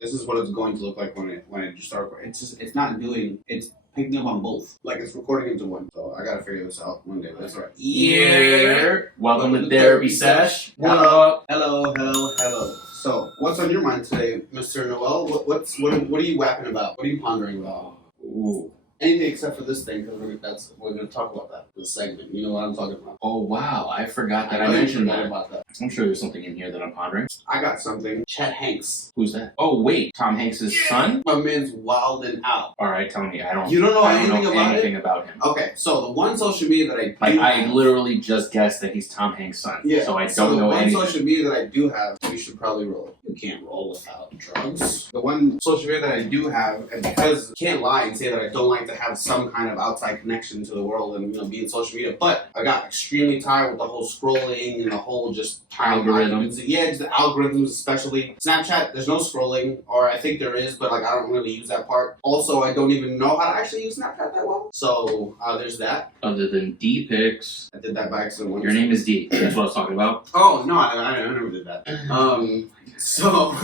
This is what it's going to look like when it just starts. It's not doing. It's picking up on both. Like it's recording into one. So I gotta figure this out one day. That's right. Yeah. Welcome to Therapy Sesh. What up? Hello. So what's on your mind today, Mr. Noel? What are you wapping about? What are you pondering about? Ooh. Anything except for this thing, because we're gonna talk about that. This segment. You know what I'm talking about. Oh wow, I forgot that I mentioned that. About that. I'm sure there's something in here that I'm pondering. I got something. Chet Hanks. Who's that? Oh wait, Tom Hanks' son? My man's wilding out. Alright, tell me. You don't know anything about him. Okay, so the one social media that I literally just guessed that he's Tom Hanks' son. Yeah. So I don't know anything. The one social media that I do have, you should probably roll. You can't roll without drugs. The one social media that I do have, and because I can't lie and say that I don't like to have some kind of outside connection to the world and be in social media, but I got extremely tired with the whole scrolling and the whole just algorithms. Yeah, the algorithms, especially Snapchat. There's no scrolling, or I think there is, but like I don't really use that part. Also, I don't even know how to actually use Snapchat that well. So there's that. Other than D pics, I did that by accident once. Your name is D. That's what I was talking about. Oh no, I never did that. So,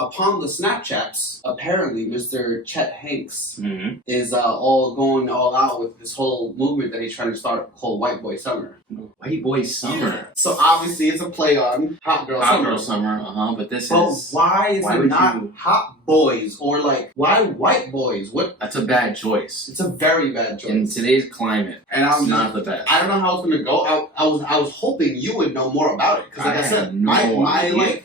upon the Snapchats, apparently Mr. Chet Hanks is going all out with this whole movement that he's trying to start called White Boy Summer. White Boy Summer. So obviously it's a play on Hot Girl Summer. Hot Girl Summer, but this but is... why is it not Hot Boys? Or like, why White Boys? What? That's a bad choice. It's a very bad choice. In today's climate, and it's not the best. I don't know how it's going to go. I was hoping you would know more about it. Because like I said,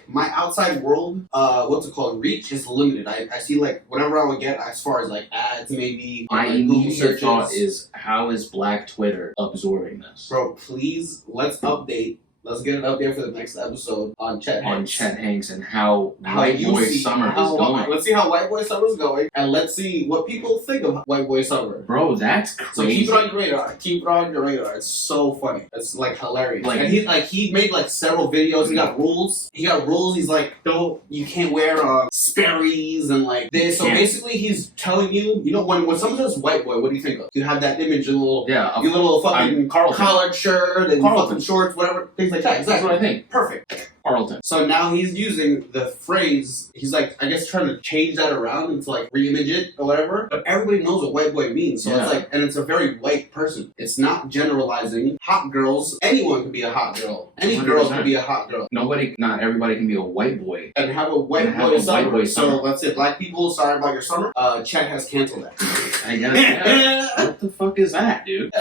my outside world, what's it called, reach is limited. I see like whatever I would get as far as like ads maybe. My immediate thought is, how is Black Twitter absorbing this? Bro, please, let's update. Let's get it up there for the next episode on Chet Hanks. On Chet Hanks and how White Boy Summer is going. Let's see how White Boy Summer is going, and let's see what people think of White Boy Summer. Bro, that's crazy. So keep it on your radar. Keep it on your radar. It's so funny. It's like hilarious. Like, and he made like several videos. He got rules. He's like, you can't wear Sperry's and like this. So basically, he's telling you, when someone says white boy, what do you think of? You have that image, your little fucking collared shirt and fucking shorts, whatever things like that. Exactly. That's what I think. Perfect. Carlton. So now he's using the phrase, he's like, I guess trying to change that around and to like re-image it or whatever. But everybody knows what white boy means. So it's like, and it's a very white person. It's not generalizing. Hot girls, anyone can be a hot girl. Any 100%. Girl can be a hot girl. Not everybody can be a white boy. And have a white boy summer. So that's it. Black people, sorry about your summer. Chet has canceled that. I guess. What the fuck is that, dude?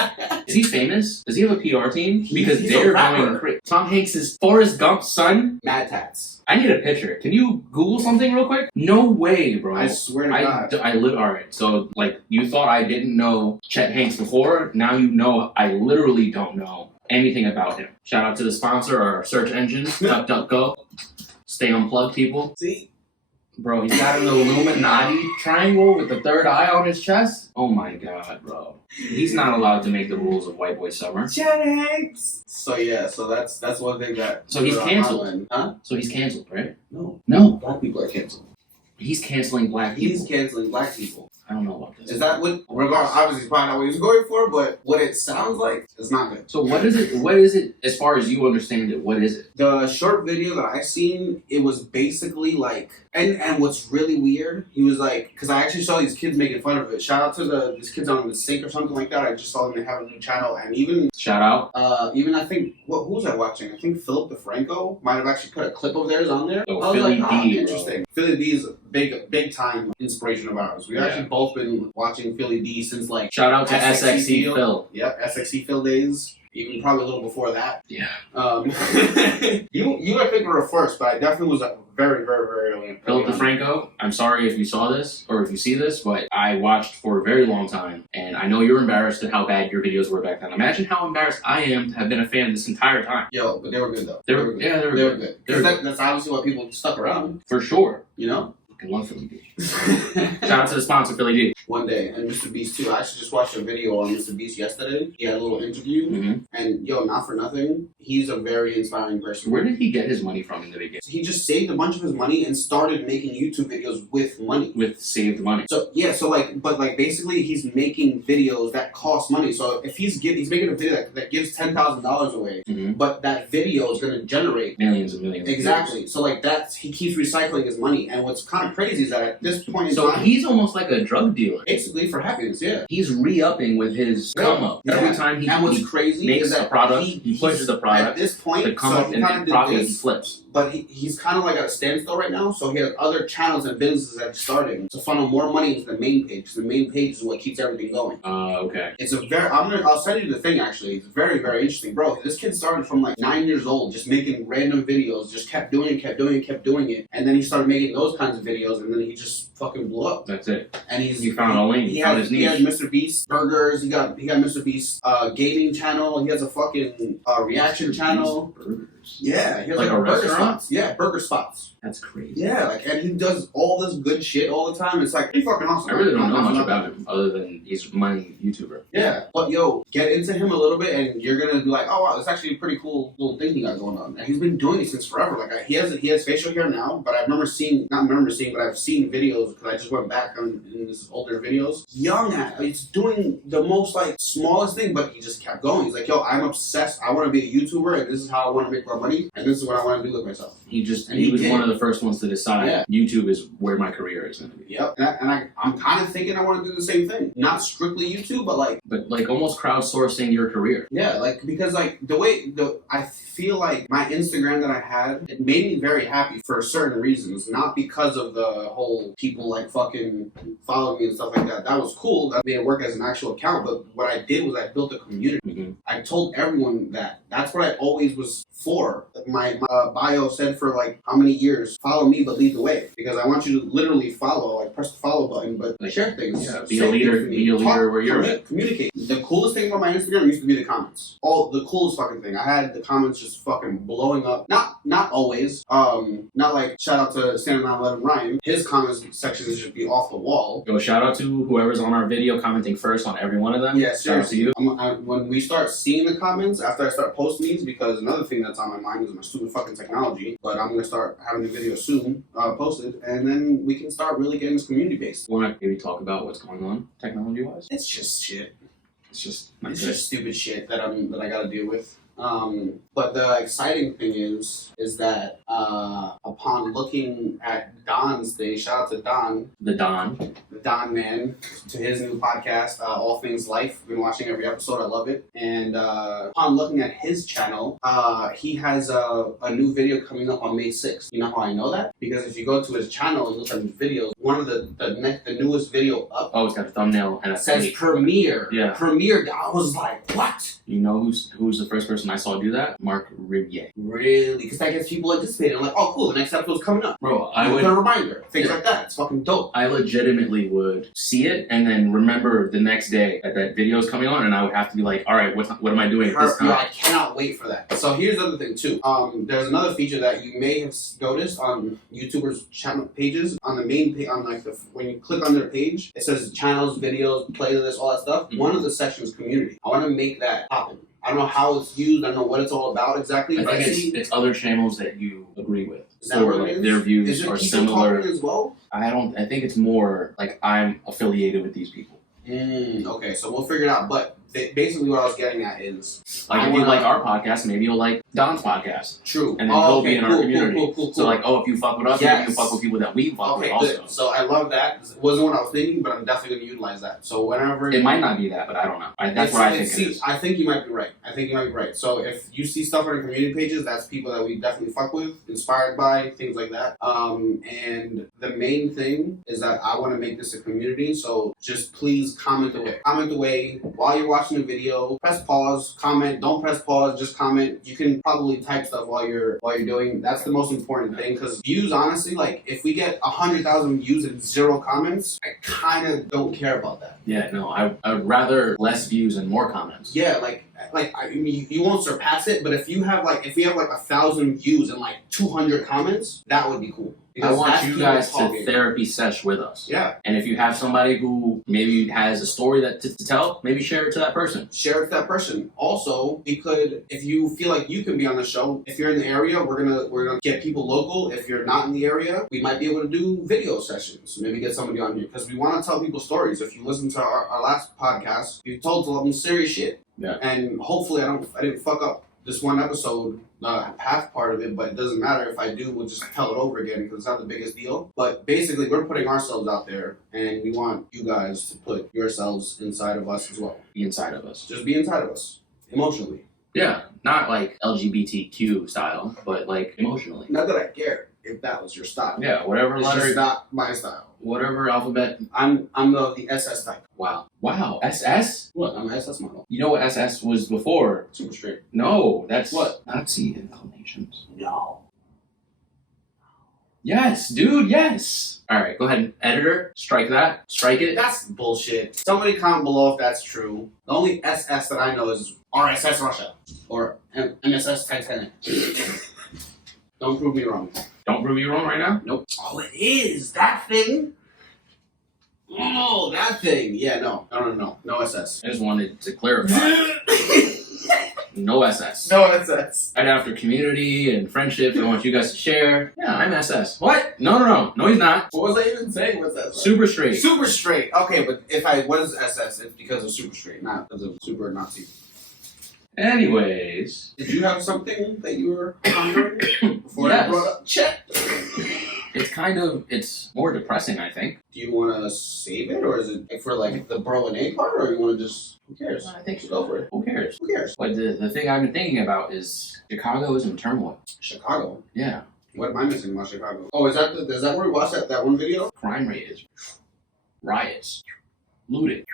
Is he famous? Does he have a PR team? Because they're going crazy. Tom Hanks is Forrest Gump's son. Mad tats. I need a picture. Can you Google something real quick? No way, bro. I swear to God. I live. Alright, so like you thought I didn't know Chet Hanks before. Now you know I literally don't know anything about him. Shout out to the sponsor, our search engine, DuckDuckGo. Stay unplugged, people. See? Bro, he's got an Illuminati triangle with the third eye on his chest. Oh my God, bro. He's not allowed to make the rules of White Boy Summer. Chet Hanks! So yeah, so that's one thing that... So he's canceled. Huh? So he's canceled, right? No. Black people are canceled. He's canceling black people. He's canceling black people. I don't know about this. Is that what, regardless, obviously it's probably not what he was going for, but what it sounds like is not good. So what is it, as far as you understand it, what is it? The short video that I seen, it was basically like, and what's really weird, he was like, because I actually saw these kids making fun of it. Shout out to these kids on the sink or something like that. I just saw them, they have a new channel, and even... Shout out. Even I think, who was I watching? I think Philip DeFranco might have actually put a clip of theirs on there. Oh, I was Philly like, D, interesting. Bro. Philly D is a big time inspiration of ours. We've actually both been watching Philly D since like... Shout out to SXC Phil. Yep, SXC Phil days. Even probably a little before that. Yeah. You I think were a first, but I definitely was a very, very, very early. Philip DeFranco, I'm sorry if you saw this or if you see this, but I watched for a very long time, and I know you're embarrassed at how bad your videos were back then. Imagine how embarrassed I am to have been a fan this entire time. Yo, but they were good though. They were good. That's obviously why people stuck around. For sure. You know? I love Philly D. Shout out to the sponsor, Philly D. One day, and Mr. Beast too. I actually just watched a video on Mr. Beast yesterday. He had a little interview, and not for nothing, he's a very inspiring person. Where did he get his money from in the beginning? He just saved a bunch of his money and started making YouTube videos with money. With saved money. So yeah, but basically he's making videos that cost money. So if he's making a video that gives $10,000 away, but that video is going to generate millions and millions. Exactly. So like he keeps recycling his money, and what's kind kind of crazy is that at this point in So time, he's almost like a drug dealer. basically for happiness, yeah. He's re-upping with his come up. Yeah. Every time he, and what's he crazy makes is that a product, he pushes the at product, this point, the come so up he and kind of then did profit, this, he flips. but he's kind of like at a standstill right now, so he has other channels and businesses that he's starting to funnel more money into the main page. The main page is what keeps everything going. Okay. It's a very, I'll send you the thing actually. It's very, very interesting. Bro, this kid started from like 9 years old, just making random videos, just kept doing it. And then he started making those kinds of videos, and then he just fucking blew up. That's it. And He found a lane. He found has his niche. Mr. Beast burgers. He got Mr. Beast gaming channel. He has a fucking reaction channel. Burgers. Yeah, he has Like like a burger restaurant? spots. Yeah, burger spots. That's crazy. Yeah, like, and he does all this good shit all the time. It's like pretty fucking awesome. I really don't know much about him other than he's a money YouTuber. Yeah, but yo, get into him a little bit, and you're gonna be like, oh wow, that's actually a pretty cool little thing he got going on. And he's been doing it since forever. Like he has facial hair now, but I've seen videos because I just went back in his older videos. Young at, he's doing the most like smallest thing, but he just kept going. He's like, yo, I'm obsessed. I want to be a YouTuber, and this is how I want to make my money, and this is what I want to do with myself. He was one of the first ones to decide YouTube is where my career is going to be. Yep, and I'm kind of thinking I want to do the same thing. Not strictly YouTube, but like almost crowdsourcing your career. Yeah, like because like I feel like my Instagram that I had, it made me very happy for certain reasons, not because of the whole people like fucking follow me and stuff like that. That was cool. That made it work as an actual account. But what I did was I built a community. Mm-hmm. I told everyone that. That's what I always was for. My bio said for like how many years, follow me but lead the way, because I want you to literally follow, like press the follow button, but like, share things. Yeah, be a leader where you're at. Communicate. The coolest thing about my Instagram used to be the comments. The coolest fucking thing. I had the comments just fucking blowing up. Not always. Not like shout out to Stand 911 Ryan. His comments section is just be off the wall. Yo, shout out to whoever's on our video commenting first on every one of them. Yeah, shout out to you. When we start seeing the comments after I start posting these, because another thing that's on my mind is my stupid fucking technology. But I'm gonna start having the video soon posted, and then we can start really getting this community based. Want to maybe talk about what's going on technology wise? It's just shit. It's just stupid shit that I gotta deal with. But the exciting thing is that upon looking at Don's thing, shout out to Don, the Don man, to his new podcast, All Things Life. I've been watching every episode. I love it. And upon looking at his channel, he has a new video coming up on May 6th. You know how I know that? Because if you go to his channel and look at his videos, one of the newest video up. Oh, it's got a thumbnail and a says premiere. Yeah. Premiere. I was like, what? You know who's the first person I saw do that? Mark Riviere. Really? Because that gets people anticipating. I'm like, oh, cool, the next episode's coming up. Bro, I would. A reminder. Things like that. It's fucking dope. I legitimately would see it and then remember the next day that video's coming on, and I would have to be like, all right, what am I doing at this time? I cannot wait for that. So here's the other thing, too. There's another feature that you may have noticed on YouTubers' channel pages. On the main page, when you click on their page, it says channels, videos, playlists, all that stuff. Mm-hmm. One of the sections is community. I want to make that happen. I don't know how it's used. I don't know what it's all about exactly. I think it's other channels that you agree with. Is that what it is? Their views are similar. As well? I think it's more like I'm affiliated with these people. Okay, so we'll figure it out. But basically what I was getting at is... Like, if you like our podcast, maybe you'll like Don's podcast. True. And then he'll be in our community. Cool. So, like, if you fuck with us, maybe you fuck with people that we fuck with also. Good. So I love that. It wasn't what I was thinking, but I'm definitely going to utilize that. So whenever... It might not be that, but I don't know. That's what I think it is. I think you might be right. So if you see stuff on the community pages, that's people that we definitely fuck with, inspired by, things like that. And the main thing is that I want to make this a community, so just please comment away. Comment away while you're watching the video. Press pause, comment. Don't press pause, just comment. You can probably type stuff while you're doing. That's the most important thing, because views, honestly, like if we get 100,000 views and 0 comments, I kind of don't care about that. Yeah, no, I'd rather less views and more comments. Yeah, like I mean, you won't surpass it, but if we have like 1,000 views and like 200 comments, that would be cool. I want you guys to therapy sesh with us. Yeah. And if you have somebody who maybe has a story to tell, maybe share it to that person. Also, we could, if you feel like you can be on the show, if you're in the area, we're gonna get people local. If you're not in the area, we might be able to do video sessions. Maybe get somebody on here, because we want to tell people stories. If you listen to our last podcast, we told them serious shit. Yeah. And hopefully I didn't fuck up this one episode, half part of it, but it doesn't matter if I do. We'll just tell it over again because it's not the biggest deal. But basically, we're putting ourselves out there, and we want you guys to put yourselves inside of us as well. Be inside of us. Just be inside of us, emotionally. Yeah, not like LGBTQ style, but like emotionally. Not that I care if that was your style. Yeah, whatever It's letter. just not my style. Whatever alphabet. I'm the SS type. Wow. Wow. SS? What? I'm an SS model. You know what SS was before? Super straight. No, that's What? Nazi inclinations. No. Yes, dude, yes. All right, go ahead, editor. Strike that. Strike it. That's bullshit. Somebody comment below if that's true. The only SS that I know is RSS Russia or MSS Titanic. Don't prove me wrong. Don't prove you wrong right now. Nope. Oh, it is that thing. Oh, that thing. Yeah, no, no SS. I just wanted to clarify. No SS. No SS. Right after community and friendship, I want you guys to share. Yeah, I'm SS. What? No, he's not. What was I even saying? What's that? Super straight. Super straight. Okay, but what is SS? It's because of super straight, not because of super Nazi. Anyways. Did you have something that you were pondering before Yes. I brought up Chet? It's more depressing, I think. Do you want to save it, or is it for like the bro and A part, or you want to just, who cares? I think Just go for it. Who cares? Who cares? But the thing I've been thinking about is Chicago is in turmoil. Chicago. Yeah. What am I missing about Chicago? Oh, is that where we watched that one video? Crime rate is riots, looting.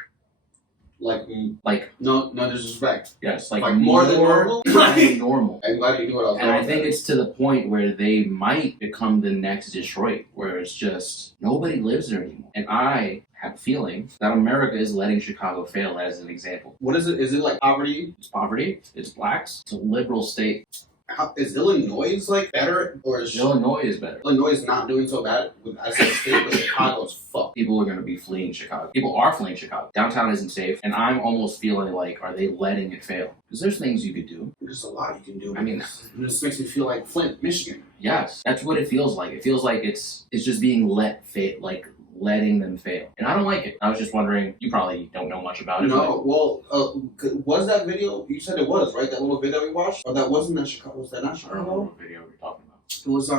Like no disrespect. Yes, like more than normal? than normal. I'm glad you knew what I was And I think it's to the point where they might become the next Detroit, where it's just nobody lives there anymore. And I have a feeling that America is letting Chicago fail as an example. What is it? Is it like poverty? It's poverty, it's blacks, it's a liberal state. Is Illinois like better, or is Illinois is better. Illinois is not doing so bad with as a state, but Chicago is fucked. People are going to be fleeing Chicago. People are fleeing Chicago. Downtown isn't safe, and I'm almost feeling like, are they letting it fail? Because there's things you could do. There's a lot you can do. I mean, this makes me feel like Flint, Michigan. Yes, that's what it feels like. It feels like it's just being letting them fail. And I don't like it. I was just wondering, you probably don't know much about it. No, well, was that video, you said it was, right? That little video we watched? Or that wasn't that Chicago, was that not I don't know Chicago? what video we're talking about. It was,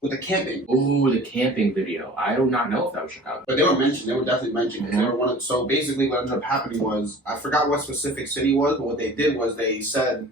with the camping. Ooh, the camping video. I do not know if that was Chicago. But they were mentioned, they were definitely mentioned. They were so basically what ended up happening was, I forgot what specific city it was, but what they did was they said,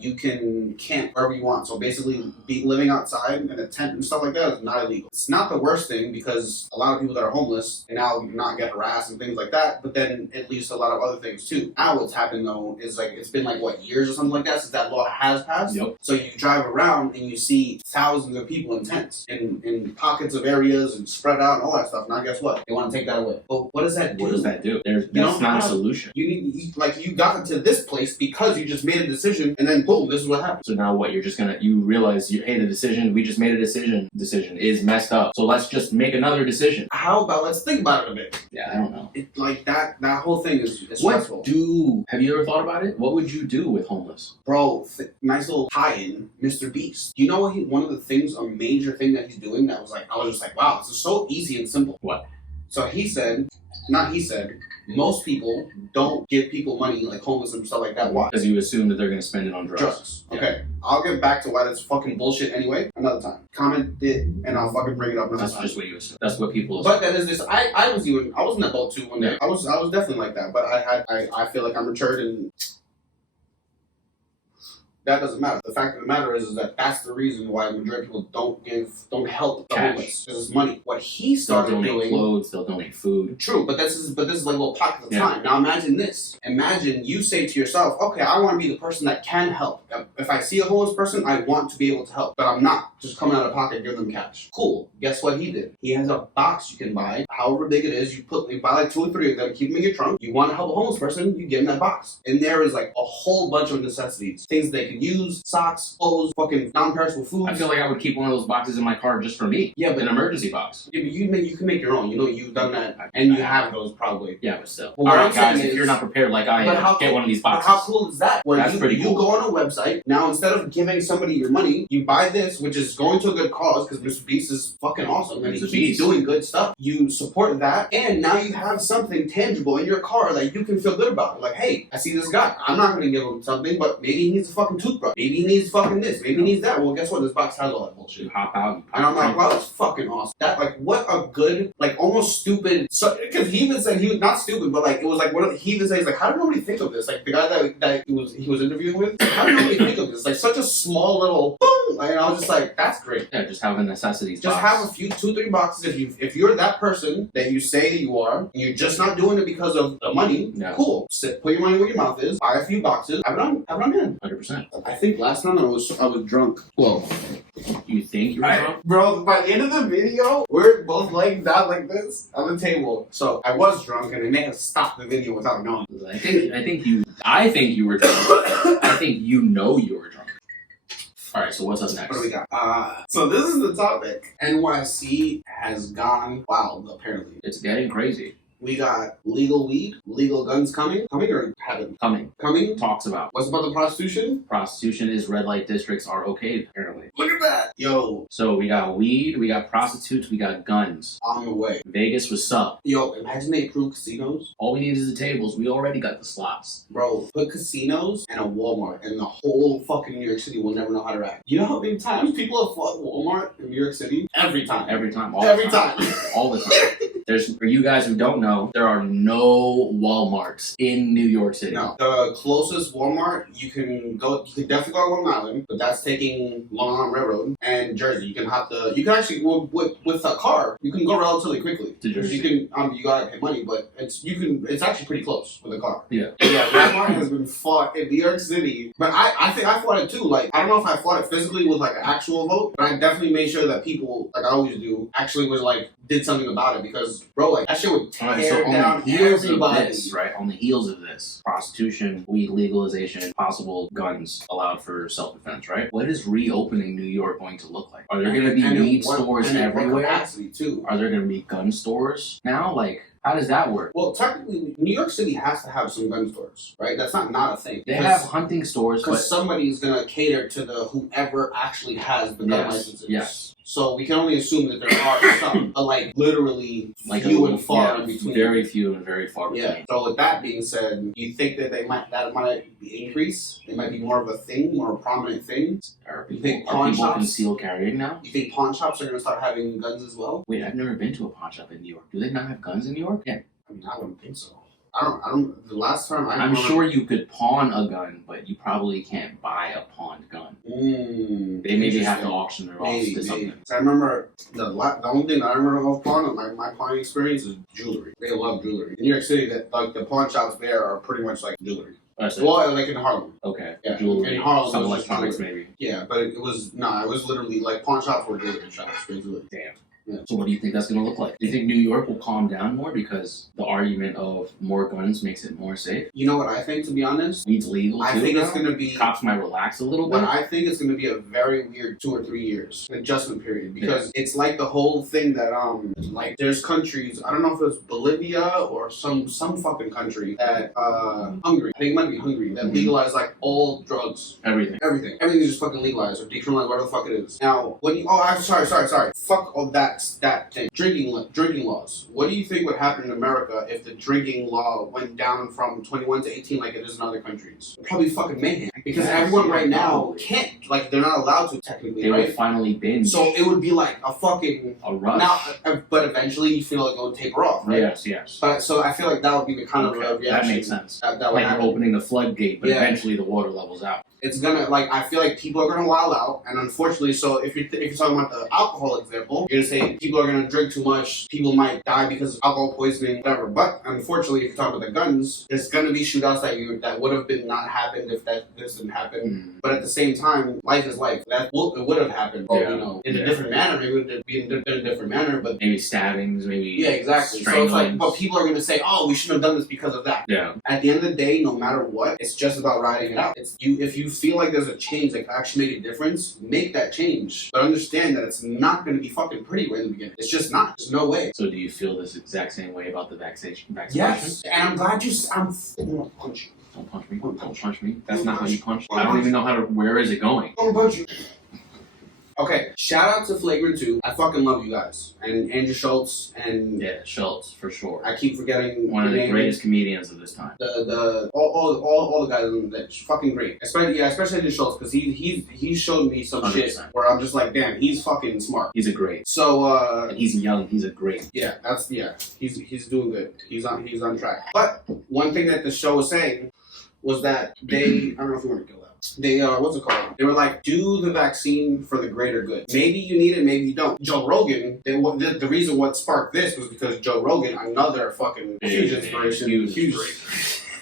you can camp wherever you want. So basically, living outside in a tent and stuff like that is not illegal. It's not the worst thing because a lot of people that are homeless and now not get harassed and things like that, but then it leads to a lot of other things too. Now what's happened though is like, it's been like, what, years or something like that since that law has passed? Yep. So you drive around and you see thousands of people in tents in pockets of areas and spread out and all that stuff. Now guess what? They want to take that away. But what does that do? What does that do? That's don't not a have- solution. You got to this place because you just made a decision and then boom, this is what happened. So now what? You realize, hey, the decision, we just made a decision is messed up. So let's just make another decision. How about let's think about it a bit? Yeah, I don't know. It, like that whole thing is stressful. Have you ever thought about it? What would you do with homeless? Bro, nice little tie-in, Mr. Beast. You know what? One of the things, a major thing that he's doing that was like, I was just like, wow, this is so easy and simple. What? So most people don't give people money, like homeless and stuff like that. Why? Because you assume that they're going to spend it on drugs. Yeah. Okay, I'll get back to why that's fucking bullshit anyway another time. Comment it and I'll fucking bring it up another That's time. just what you assume. That's what people assume. But that is this. I was in that boat too one day. I was definitely like that. But I feel like I'm matured and that doesn't matter. The fact of the matter is that that's the reason why the majority of people don't help the Cash. homeless. Because it's money. What he They'll started donate doing. clothes, they'll donate food. True, but this is like little pockets of Yeah. time. Now imagine this. Imagine you say to yourself, okay, I want to be the person that can help. If I see a homeless person, I want to be able to help. But I'm not just coming out of pocket and give them cash. Cool. Guess what he did? He has a box you can buy, however big it is. You buy like 2 or 3 of them, keep them in your trunk. You want to help a homeless person, you give them that box. And there is like a whole bunch of necessities. Things they can use, socks, clothes, fucking non-perishable food. I feel like I would keep one of those boxes in my car just for me. Yeah, but an emergency box. Yeah, but you can make your own. You know, you've done that, and you have those probably. Yeah, but still. Well, All what right, I'm saying guys, if is- you're not prepared like I But am, how get cool- one of these But boxes. how cool is that? Where That's pretty you cool. go on a website, now instead of giving somebody your money, you buy this, which is going to a good cause, because Mr. Beast is fucking awesome, and He's he a keeps beast. doing good stuff. You support that, and now you have something tangible in your car that you can feel good about. Like, hey, I see this guy. I'm not going to give him something, but maybe he needs a fucking toothbrush. Maybe he needs fucking this. Maybe he needs that. Well, guess what? This box has all that bullshit. You hop out. And I'm like, wow, that's fucking awesome. That, like, what a good, like, almost stupid. Because he even said he was not stupid, but like, it was like, he even said, he's like, how did nobody think of this? Like, the guy that he was interviewing with, how did nobody think of this? Like, such a small little boom. Like, and I was just like, that's great. Yeah, just have a necessities Just box. have a few, 2-3 boxes. If you're that person that you say that you are, and you're just not doing it because of the money, cool. Put your money where your mouth is. Buy a few boxes. Have it on hand. 100%. I think last time I was drunk. Well, you think you're drunk? Bro, by the end of the video, we're both laying down like this on the table. So I was drunk, and they may have stopped the video without knowing. I think you were drunk. I think you know you were drunk. All right, so what's up next? What do we got? So this is the topic. NYC has gone wild, apparently. It's getting crazy. We got legal weed, legal guns coming or haven't? Coming. Talks about. What's about the prostitution? Prostitution is red light districts are okay, apparently. Look at that. Yo. So we got weed, we got prostitutes, we got guns. On the way. Vegas was up. Yo, imagine they approve casinos. All we need is the tables. We already got the slots. Bro, put casinos and a Walmart, and the whole fucking New York City will never know how to act. You know how many times people have fought Walmart in New York City? Every time. Every time. All the time. There's, for you guys who don't know, there are no Walmarts in New York City. No. The closest Walmart, you can definitely go to Long Island, but that's taking Long Island Railroad and Jersey. You can actually, with a car, you can go relatively quickly. To Jersey. You gotta pay money, but it's actually pretty close with a car. Yeah. Yeah, Walmart has been fought in New York City, but I think I fought it too. Like, I don't know if I fought it physically with like an actual vote, but I definitely made sure that people, like I always do, actually was like, did something about it, because bro, like that shit would tear down everybody. Right, on the heels of this, prostitution, weed legalization, possible guns allowed for self-defense, right? What is reopening New York going to look like? Are there going to be weed stores everywhere? Capacity too. Are there going to be gun stores now? Like, how does that work? Well, technically, New York City has to have some gun stores, right? That's not a thing. They have hunting stores, because somebody's gonna cater to the whoever actually has the gun licenses. Yes. So we can only assume that there are some, but like literally few and far in between. Very few and very far between. Yeah. So with that being said, you think that that might increase? It might be more of a thing, more a prominent thing. Are people concealed carrying now? You think pawn shops are gonna start having guns as well? Wait, I've never been to a pawn shop in New York. Do they not have guns in New York? Yeah. I mean, I don't think so. I don't. The last time I'm sure you could pawn a gun, but you probably can't buy a pawned gun. They maybe have to auction it off to something. I remember the only thing I remember of pawn, my pawning experience is jewelry. They love jewelry. In New York City, that like the pawn shops there are pretty much like jewelry. Well, like in Harlem. Okay. Yeah. Jewelry. In Harlem, some electronics maybe. Yeah, but it was literally like pawn shops were jewelry shops. Basically. Damn. Yeah. So what do you think that's going to look like? Do you think New York will calm down more because the argument of more guns makes it more safe? You know what I think, to be honest? Weed's legal too. I think it's going to be... Cops might relax a little bit. But I think it's going to be a very weird 2 or 3 years adjustment period, because it's like the whole thing that like there's countries, I don't know if it's Bolivia or some fucking country that Hungary, I think it might be Hungary, that legalized like all drugs. Everything is just fucking legalized or decriminalized, whatever the fuck it is. Now, what do you... Oh, I'm sorry. Fuck all that thing. Drinking laws. What do you think would happen in America if the drinking law went down from 21 to 18 like it is in other countries? Probably fucking mayhem. Because everyone right now can't, like, they're not allowed to technically, they would finally binge. So it would be like a rush. Now, but eventually you feel like it would taper off, right? Yes. But so I feel like that would be the kind of reaction. That makes sense. That like you're opening the floodgate, but eventually the water levels out. It's gonna, like, I feel like people are gonna wild out, and unfortunately, so if you're talking about the alcohol example, you're gonna say people are gonna drink too much, people might die because of alcohol poisoning, whatever. But unfortunately, if you're talking about the guns, there's gonna be shootouts that would have been not happened if this didn't happen. But at the same time, life is life. It would have happened, but, in a different manner. Maybe it would be in a different manner, but maybe stabbings, maybe exactly. So it's like, but people are gonna say, oh, we shouldn't have done this because of that. Yeah. At the end of the day, no matter what, it's just about riding it out. If you feel like there's a change that can actually make a difference, make that change. But understand that it's not going to be fucking pretty right in the beginning. It's just not. There's no way. So do you feel this exact same way about the vaccination? Yes. And I'm glad I'm going to punch you. Don't punch me. Don't punch me. That's not how you punch. I don't even know where is it going. I'm going to punch you. Okay, shout out to Flagrant 2. I fucking love you guys. And Andrew Schultz and Yeah, Schultz for sure. I keep forgetting One of the greatest comedians of this time. All the guys in that fucking great. Especially Andrew Schultz because he showed me some 100%. shit where I'm just like, damn, he's fucking smart. He's a great. So and he's young. He's a great. yeah, he's doing good. He's on track. But one thing that the show was saying was that they I don't know if you want to kill that. They what's it called? They were like, do the vaccine for the greater good. Maybe you need it, maybe you don't. Joe Rogan, the reason what sparked this was because Joe Rogan, another fucking huge inspiration, huge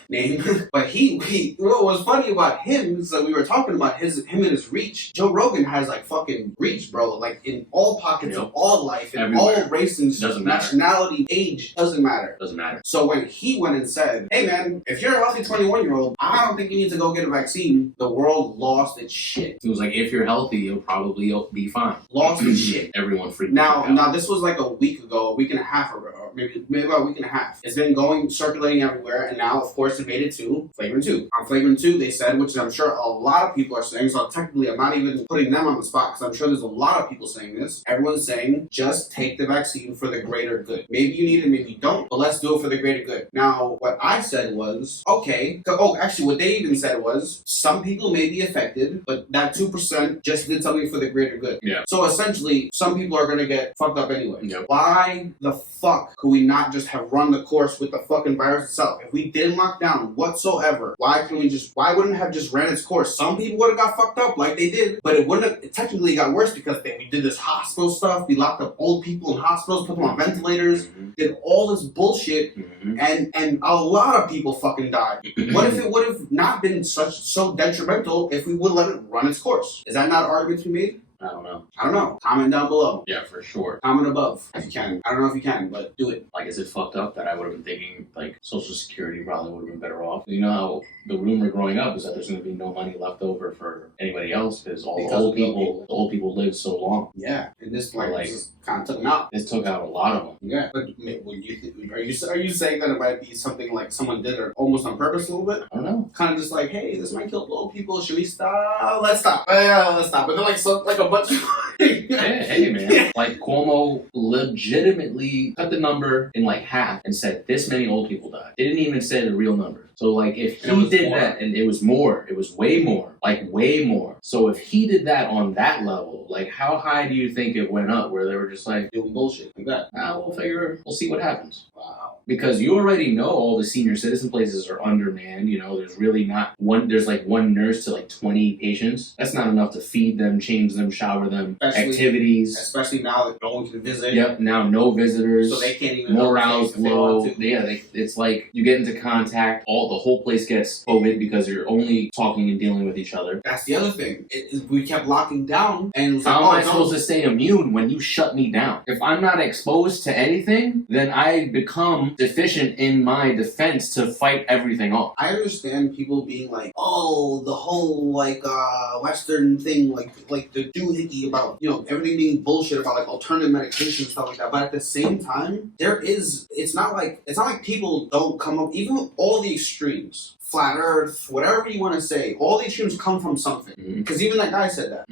name. But he what was funny about him is that we were talking about him and his reach. Joe Rogan has like fucking reach, bro. Like in all pockets of all life, in everywhere. all races, nationality, age, doesn't matter. Doesn't matter. So when he went and said, hey man, if you're a healthy 21-year-old, I don't think you need to go get a vaccine, the world lost its shit. He was like, if you're healthy, you'll probably be fine. Lost its shit. Everyone freaked out. Now this was like a week and a half ago, or maybe about a week and a half. It's been circulating everywhere, and now of course it made it to Flagrant 2. On Flagrant 2, they said, which I'm sure a lot of people are saying, so technically I'm not even putting them on the spot, because I'm sure there's a lot of people saying this. Everyone's saying, just take the vaccine for the greater good. Maybe you need it, maybe you don't, but let's do it for the greater good. Now, what I said was, okay, actually what they even said was, some people may be affected, but that 2% just did something for the greater good. Yeah. So essentially, some people are going to get fucked up anyway. Yep. Why the fuck could we not just have run the course with the fucking virus itself? If we didn't lock down whatsoever, why wouldn't it have just ran its course? Some people would have got fucked up like they did, but it wouldn't have, it technically got worse because we did this hospital stuff, we locked up old people in hospitals, put them on ventilators, did all this bullshit, and a lot of people fucking died. What if it would have not been so detrimental if we would let it run its course? Is that not an argument to be made? I don't know. Comment down below. Yeah, for sure. Comment above if you can. I don't know if you can, but do it. Like, is it fucked up that I would have been thinking, like, Social Security probably would have been better off? You know how the rumor growing up is that there's going to be no money left over for anybody else because the old people live so long. Yeah, and this this kind of took them out. This took out a lot of them. Yeah, but are you saying that it might be something like someone did it almost on purpose a little bit? I don't know. Kind of just like, hey, this might kill old people. Should we stop? Let's stop. Yeah, let's stop. But then like a bunch of hey man, yeah. Like Cuomo legitimately cut the number in like half and said this many old people died. They didn't even say the real number. So like if he did that, and it was way more. So if he did that on that level, like how high do you think it went up where they were just like doing bullshit like that? We'll see what happens. Wow. Because you already know all the senior citizen places are undermanned. You know, there's really not there's like one nurse to like 20 patients. That's not enough to feed them, change them, shower them, activities. Especially now that no one can visit. Yep, now no visitors. So they can't even morale's low. It's like you get into contact, the whole place gets COVID because you're only talking and dealing with each other. That's the other thing. We kept locking down, and it was how am I supposed to stay immune when you shut me down? If I'm not exposed to anything, then I become deficient in my defense to fight everything off. I understand people being like, oh, the whole Western thing, like the doohickey about everything being bullshit about like alternative medication and stuff like that. But at the same time, it's not like people don't come up, even all the extremes. Flat Earth, whatever you want to say, all the extremes come from something. Because even that guy said that.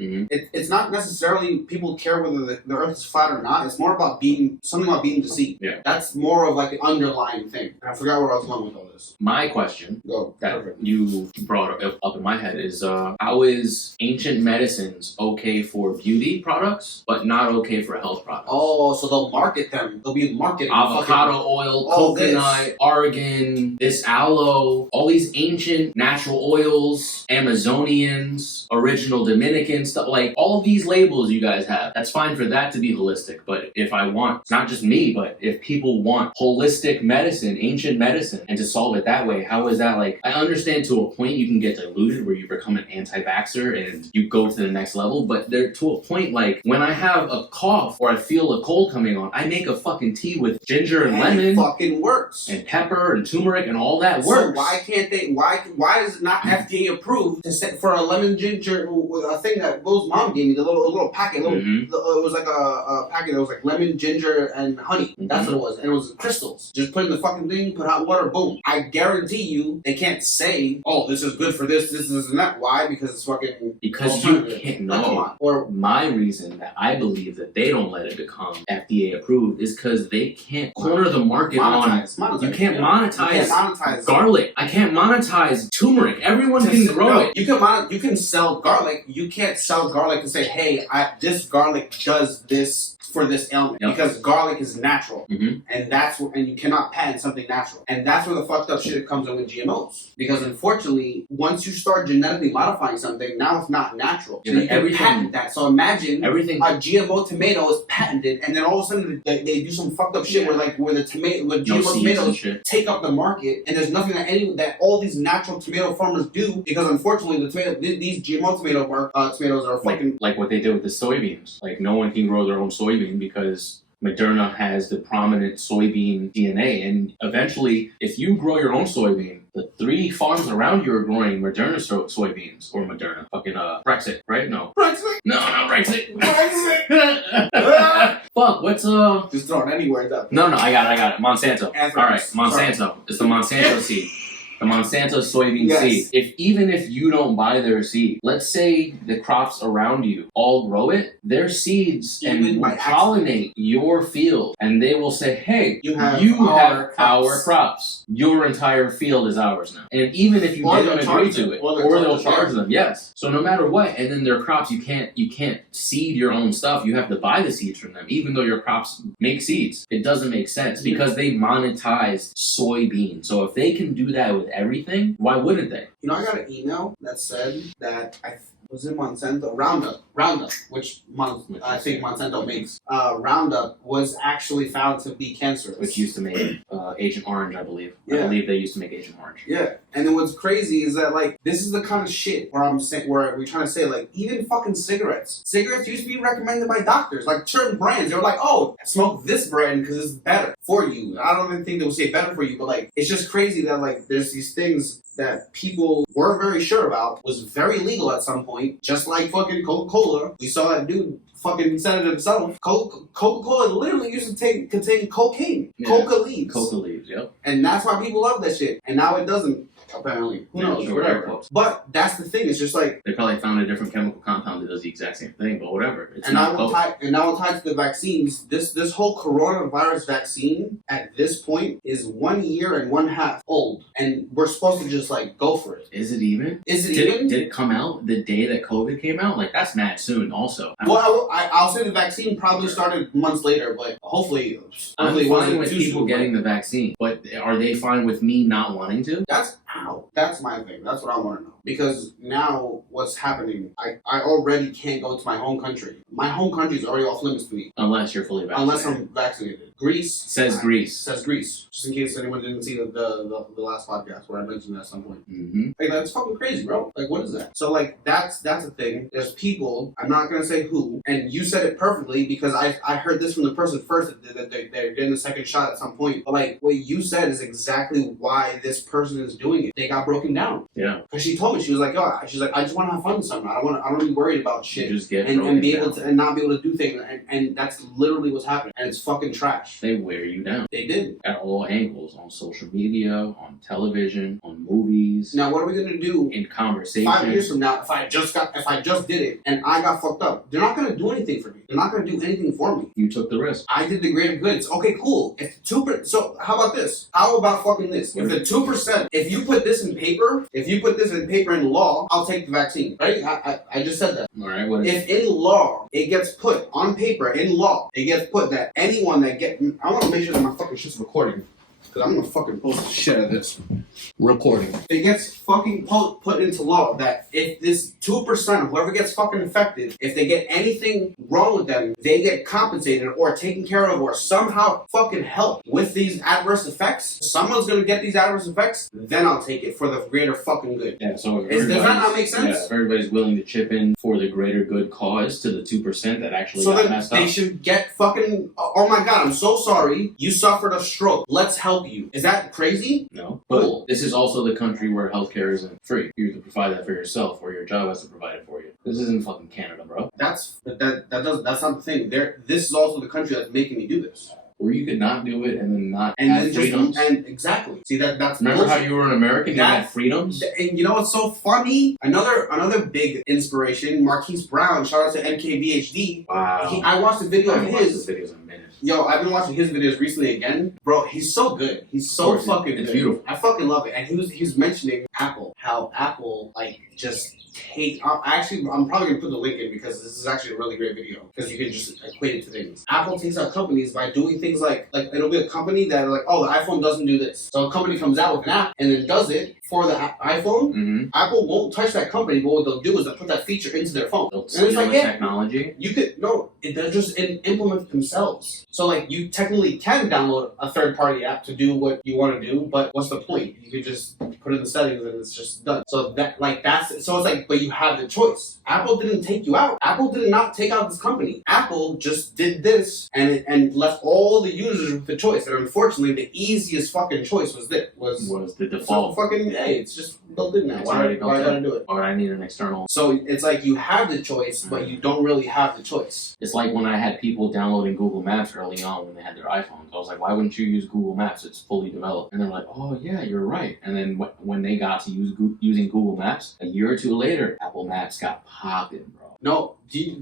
It's not necessarily people care whether the Earth is flat or not. It's more about being deceived. Yeah. That's more of like an underlying thing. And I forgot where I was going with all this. My question that Perfect. you brought up in my head is how is ancient medicines okay for beauty products but not okay for health products? Oh, so they'll market them. They'll be marketing avocado oil, coconut, argan, this aloe, all these ancient natural oils, Amazonians, original Dominican stuff, like all these labels you guys have. That's fine for that to be holistic, but if I want, it's not just me, but if people want holistic medicine, ancient medicine, and to solve it that way, how is that like, I understand to a point you can get diluted where you become an anti-vaxxer and you go to the next level, but there to a point like when I have a cough or I feel a cold coming on, I make a fucking tea with ginger and lemon. It fucking works. And pepper and turmeric and all that works. So why can't why is it not FDA approved to set for a lemon ginger, a thing that Will's mom gave me, the little packet, it was like a packet that was like lemon, ginger, and honey. That's what it was. And it was crystals. Just put in the fucking thing, put hot water, boom. I guarantee you, they can't say, oh, this is good for this, and that. Why? Because it's fucking... Because you can't know. Or my reason that I believe that they don't let it become FDA approved is because they can't corner the market monetize. You can't monetize garlic. I can't monetize turmeric. Everyone can grow it. You can sell garlic. You can't sell garlic and say, hey, this garlic does this for this ailment, because garlic is natural, and you cannot patent something natural, and that's where the fucked up shit comes in with GMOs. Because unfortunately, once you start genetically modifying something, now it's not natural, so you can patent that. So imagine a GMO tomato is patented, and then all of a sudden they do some fucked up shit where the GMO tomatoes take up the market, and there's nothing that all these natural tomato farmers do, because unfortunately these GMO tomatoes are fucking like what they did with the soybeans. Like no one can grow their own soybean because Moderna has the prominent soybean DNA, and eventually, if you grow your own soybean, the 3 farms around you are growing Moderna soybeans, or Moderna, fucking Brexit, right? No, Brexit. No, not Brexit. Brexit. Fuck, what's just throwing any words out. No, I got it. Monsanto. Anthrax. All right, Monsanto. Sorry. It's the Monsanto seed. The Monsanto soybean seed. Even if you don't buy their seed, let's say the crops around you all grow it, their seeds will pollinate your field, and they will say, "Hey, you have our crops. Your entire field is ours now." And even if you didn't agree to it, or they'll charge them. Yes. So no matter what, and then their crops, you can't seed your own stuff. You have to buy the seeds from them, even though your crops make seeds. It doesn't make sense because they monetized soybeans. So if they can do that with everything, why wouldn't they? You know, I got an email that said that was it Monsanto? Roundup, which I think Monsanto makes. Roundup was actually found to be cancerous. Which used to make Agent Orange, I believe. I believe they used to make Agent Orange. Yeah, and then what's crazy is that this is the kind of shit where we're trying to say even fucking cigarettes. Cigarettes used to be recommended by doctors, like certain brands. They were like, oh, smoke this brand because it's better for you. I don't even think they would say better for you, but it's just crazy that there's these things that people were very sure about was very legal at some point, just like fucking Coca-Cola. We saw that dude fucking said it himself. Coca-Cola literally used to contain cocaine. Yeah. Coca leaves. Coca leaves, yep. And that's why people love that shit. And now it doesn't, apparently. Who knows? Whatever. But that's the thing. It's just they probably found a different chemical compound that does the exact same thing, but whatever. It's and now we'll tie to the vaccines. This whole coronavirus vaccine at this point is 1 year and 1/2 old, and we're supposed to just go for it. Is it even? Did it come out the day that COVID came out? That's mad soon. Also, well, I'll say the vaccine probably started months later, but hopefully I'm fine with people getting the vaccine, but are they fine with me not wanting to? That's my thing. That's what I want to know. Because now what's happening, I already can't go to my home country. My home country is already off limits to me. Unless you're fully vaccinated. Unless I'm vaccinated. Greece. Says Greece. Just in case anyone didn't see the last podcast where I mentioned that at some point. Mm-hmm. That's fucking crazy, bro. What is that? So that's the thing. There's people, I'm not going to say who, and you said it perfectly because I heard this from the person first that they're getting a second shot at some point. But what you said is exactly why this person is doing it. They got broken down. Yeah. Because she told me, she was like, "Oh, I just want to have fun with something. I don't be worried about shit. Just get and be able to and not be able to do things." And that's literally what's happening. And it's fucking trash. They wear you down. They did. At all angles, on social media, on television, on movies. Now, what are we gonna do in conversation? 5 years from now, if I just did it and I got fucked up, they're not gonna do anything for me. They're not gonna do anything for me. You took the risk. I did the greater goods. Okay, cool. If 2%, so how about this? How about fucking this? If the 2%, if you put this in paper in law, I'll take the vaccine. Right? I just said that. All right. If in law it gets put on paper in law, it gets put that anyone that I want to make sure that my fucking shit's recording. Because I'm going to fucking post the shit out of this. Recording. It gets fucking put into law that if this 2%, whoever gets fucking affected, if they get anything wrong with them, they get compensated or taken care of or somehow fucking help with these adverse effects. Someone's going to get these adverse effects, then I'll take it for the greater fucking good. Yeah, so does that not make sense? Yeah, if everybody's willing to chip in for the greater good cause to the 2% that actually got messed up. They should get fucking, oh my god, I'm so sorry. You suffered a stroke. Let's help help you. Is that crazy? No. But Cool. this is also the country where healthcare isn't free. You have to provide that for yourself, or your job has to provide it for you. This isn't fucking Canada, bro. That's not the thing. This is also the country that's making me do this. Where you could not do it and then not And have then freedoms. and exactly. See that's Remember how bullshit. you were an American? You had freedoms. And you know what's so funny? Another big inspiration, Marquise Brown. Shout out to MKBHD. Wow. I watched a video I of haven't watched his. those videos in a minute. Yo, I've been watching his videos recently again. Bro, he's so good. He's so fucking it's good. beautiful. I fucking love it. And he was mentioning Apple. How Apple, like, just take... I'm probably going to put the link in because this is actually a really great video. Because you can just equate it to things. Apple takes out companies by doing things like it'll be a company that like, oh, the iPhone doesn't do this. So a company comes out with an app and then does it for the iPhone. Mm-hmm. Apple won't touch that company, but what they'll do is they'll put that feature into their phone. They'll And steal it's like, the technology. you could they're just implement it themselves. So like you technically can download a third-party app to do what you want to do, but what's the point? You could just put it in the settings and it's just done. So it's like, but you have the choice. Apple didn't take you out. Apple did not take out this company. Apple just did this and left all the users with the choice. And unfortunately, the easiest fucking choice was the default. So fucking hey, it's just built in now. It's Why already built I in. gotta do it? Or I need an external. So it's like you have the choice, but you don't really have the choice. It's like when I had people downloading Google Maps early on when they had their iPhones. I was like, why wouldn't you use Google Maps? It's fully developed. And they're like, oh yeah, you're right. And then when they got to using Google Maps, a year or two later, Apple Maps got popping, bro. No, you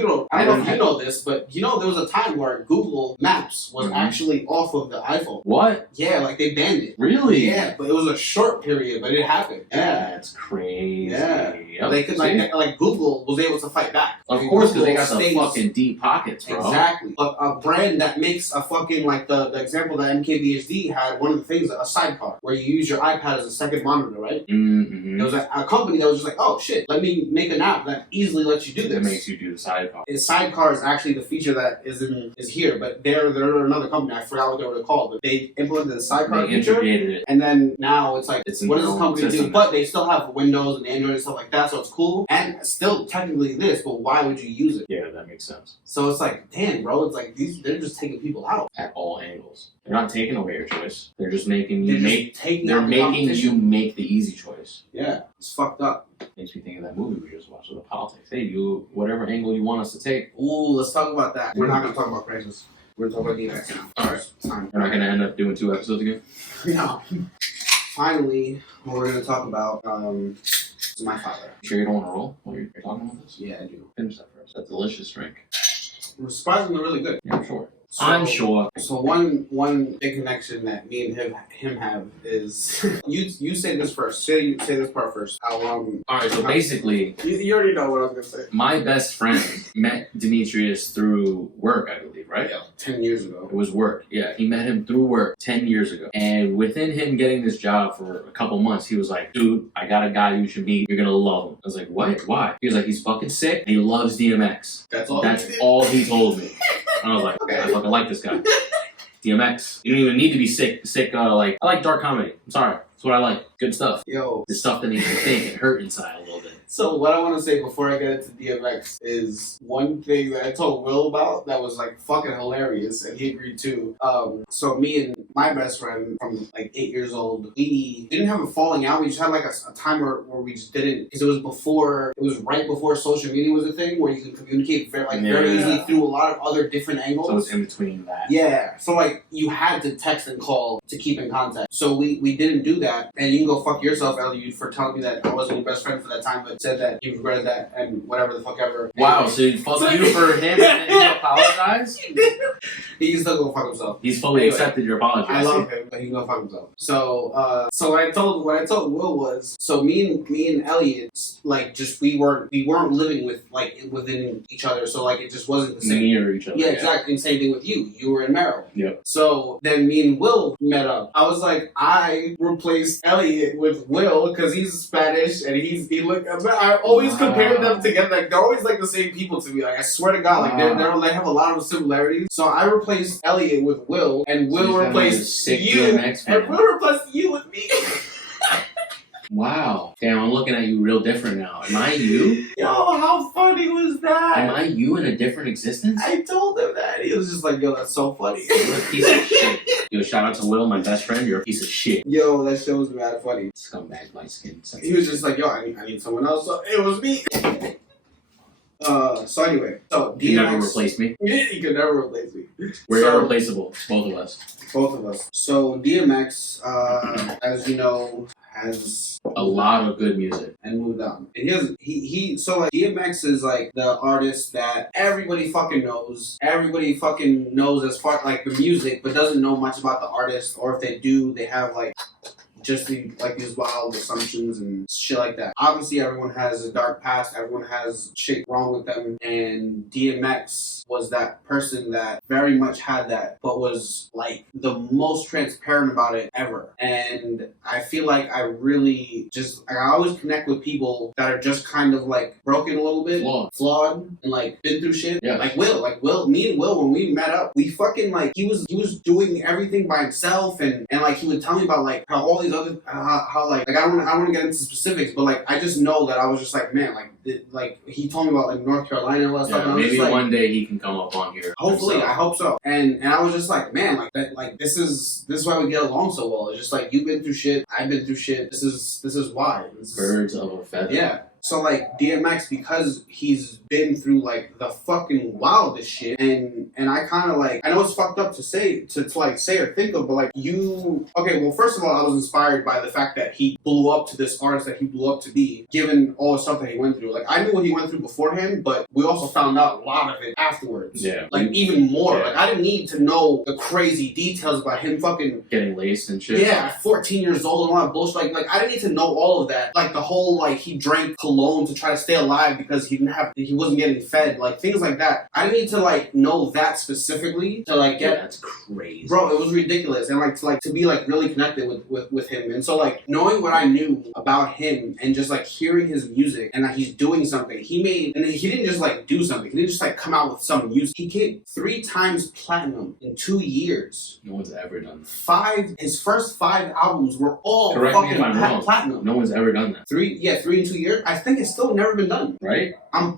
don't. I don't know if you know this, but you know there was a time where Google Maps was actually off of the iPhone. What? Yeah, like they banned it. Really? Yeah, but it was a short period, but it happened. Yeah, That's crazy. yeah. Yep. They could like Google was able to fight back. Of Like, course, because they got Google the stays- fucking deep pockets, bro. Exactly. A brand that makes a fucking, like the example that MKBHD had, one of the things, a sidecar, where you use your iPad as a second monitor, right? Mm-hmm. There was a company that was just like, oh shit, let me make an app that easily lets you do this. It makes you do the sidecar. Sidecar is actually the feature that is here, but they're another company. I forgot what they were called, but they implemented the sidecar They feature, integrated it. and then now it's like, It's what in does this their own company do? system. But they still have Windows and Android and stuff like that, so it's cool. And still technically this, but why would you use it? Yeah, that makes sense. So it's like, damn, bro, it's like they're just taking people out. At all angles. They're not taking away your choice. They're just making They're you just taking They're out the making competition. you make the easy choice. Yeah, it's fucked up. Makes me think of that movie we just watched with the politics. Hey, you whatever angle you want us to take. Ooh, let's talk about that. We're not gonna talk about prices. We're gonna talk about DMX now. Alright, it's time. We're not gonna end up doing 2 episodes again. No. Finally, what we're gonna talk about is my father. You sure you don't want to roll while you're talking about this? Yeah, I do. Finish that first. That delicious drink. Surprisingly really good. Yeah, I'm sure. So- I'm sure. So one big connection that me and him have is you say this first. Say this part first. Alright, so basically, you already know what I was gonna say. my best friend met Demetrius through work, I believe, right? Yeah, 10 years ago. It was work. Yeah, he met him through work 10 years ago. And within him getting this job for a couple months, he was like, dude, I got a guy you should meet. You're gonna love him. I was like, what? Why? He was like, he's fucking sick and he loves DMX. That's all. That's all he told me. And I was like, okay, I fucking like this guy. DMX. You don't even need to be sick. Like, I like dark comedy. I'm sorry. That's what I like. Good stuff. Yo. The stuff that makes you think and hurt inside a little bit. So what I want to say before I get into DMX is one thing that I told Will about that was like fucking hilarious, and he agreed too. So me and my best friend from like 8 years old, we didn't have a falling out. We just had like a time where we just didn't, because it was right before social media was a thing where you could communicate very easily through a lot of other different angles. So it's in between that. Yeah. So like you had to text and call to keep in contact. So we didn't do that, and you can go fuck yourself, Elliot, for telling me that I wasn't your best friend for that time, but said that he regretted that and whatever the fuck ever. Wow, so fuck you for him and he apologized? He can still go fuck himself. He's fully accepted your apology. I love him, but he can go fuck himself. So what I told Will was, so me and Elliot, like, just we weren't living within each other, so like it just wasn't the same. Near each other. Yeah, exactly. And same thing with you. You were in Merrill. Yep. So then me and Will met up. I was like, I replaced Elliot with Will because he's Spanish and he looked. I always compare them together. Like they're always like the same people to me. Like I swear to God, like they have a lot of similarities. So I replaced Elliot with Will, and Will replaced you, and Will replaced you with me. Wow. Damn, I'm looking at you real different now. Am I you? Yo, how funny was that? Am I you in a different existence? I told him that. He was just like, yo, that's so funny. You're a piece of shit. Yo, shout out to Will, my best friend. You're a piece of shit. Yo, that show was mad funny. Scumbag, light skin. He was just like, yo, I need someone else. So it was me. So anyway, so DMX. You never replace me. You could never replace me. We're irreplaceable, both of us. Both of us. So DMX, as you know, has a lot of good music and moved on. And so like DMX is like the artist that everybody fucking knows. Everybody fucking knows as far like the music, but doesn't know much about the artist. Or if they do, they have like just these wild assumptions and shit like that. Obviously, everyone has a dark past. Everyone has shit wrong with them. And DMX was that person that very much had that, but was like the most transparent about it ever. And I feel like I really I always connect with people that are just kind of like broken a little bit, flawed, and like been through shit. Yeah. Like Will, me and Will, when we met up, we fucking like he was doing everything by himself, and like he would tell me about like how all these other how like I don't want to get into specifics, but like I just know that I was just like, man, like he told me about like North Carolina and all that stuff. And I was maybe just, like, one day he can come up on here. Hopefully, himself. I hope so. And I was just like, man, like that, like this is why we get along so well. It's just like you've been through shit, I've been through shit. This is why. Birds of a feather. Yeah. So like DMX, because he's been through like the fucking wildest shit, and I kind of like, I know it's fucked up to say or think of, but like okay, well first of all, I was inspired by the fact that he blew up to this artist that he blew up to be, given all the stuff that he went through. Like I knew what he went through beforehand, but we also found out a lot of it afterwards. Yeah. Like even more. Yeah. Like I didn't need to know the crazy details about him fucking getting laced and shit. Yeah, 14 years old and all that bullshit. Like I didn't need to know all of that. Like the whole like he drank cologne to try to stay alive because he wasn't getting fed, like things like that. I didn't need to like know that specifically to like get. That's crazy, bro. It was ridiculous, and like to be like really connected with him, and so like knowing what I knew about him and just like hearing his music and that he's doing something. He didn't just like do something. He didn't just like come out with some music. He came 3 times platinum in 2 years. No one's ever done that. His first 5 albums were all Correct me if fucking I'm wrong. platinum. No one's ever done that. 3 in 2 years. I think it's still never been done. Right? I'm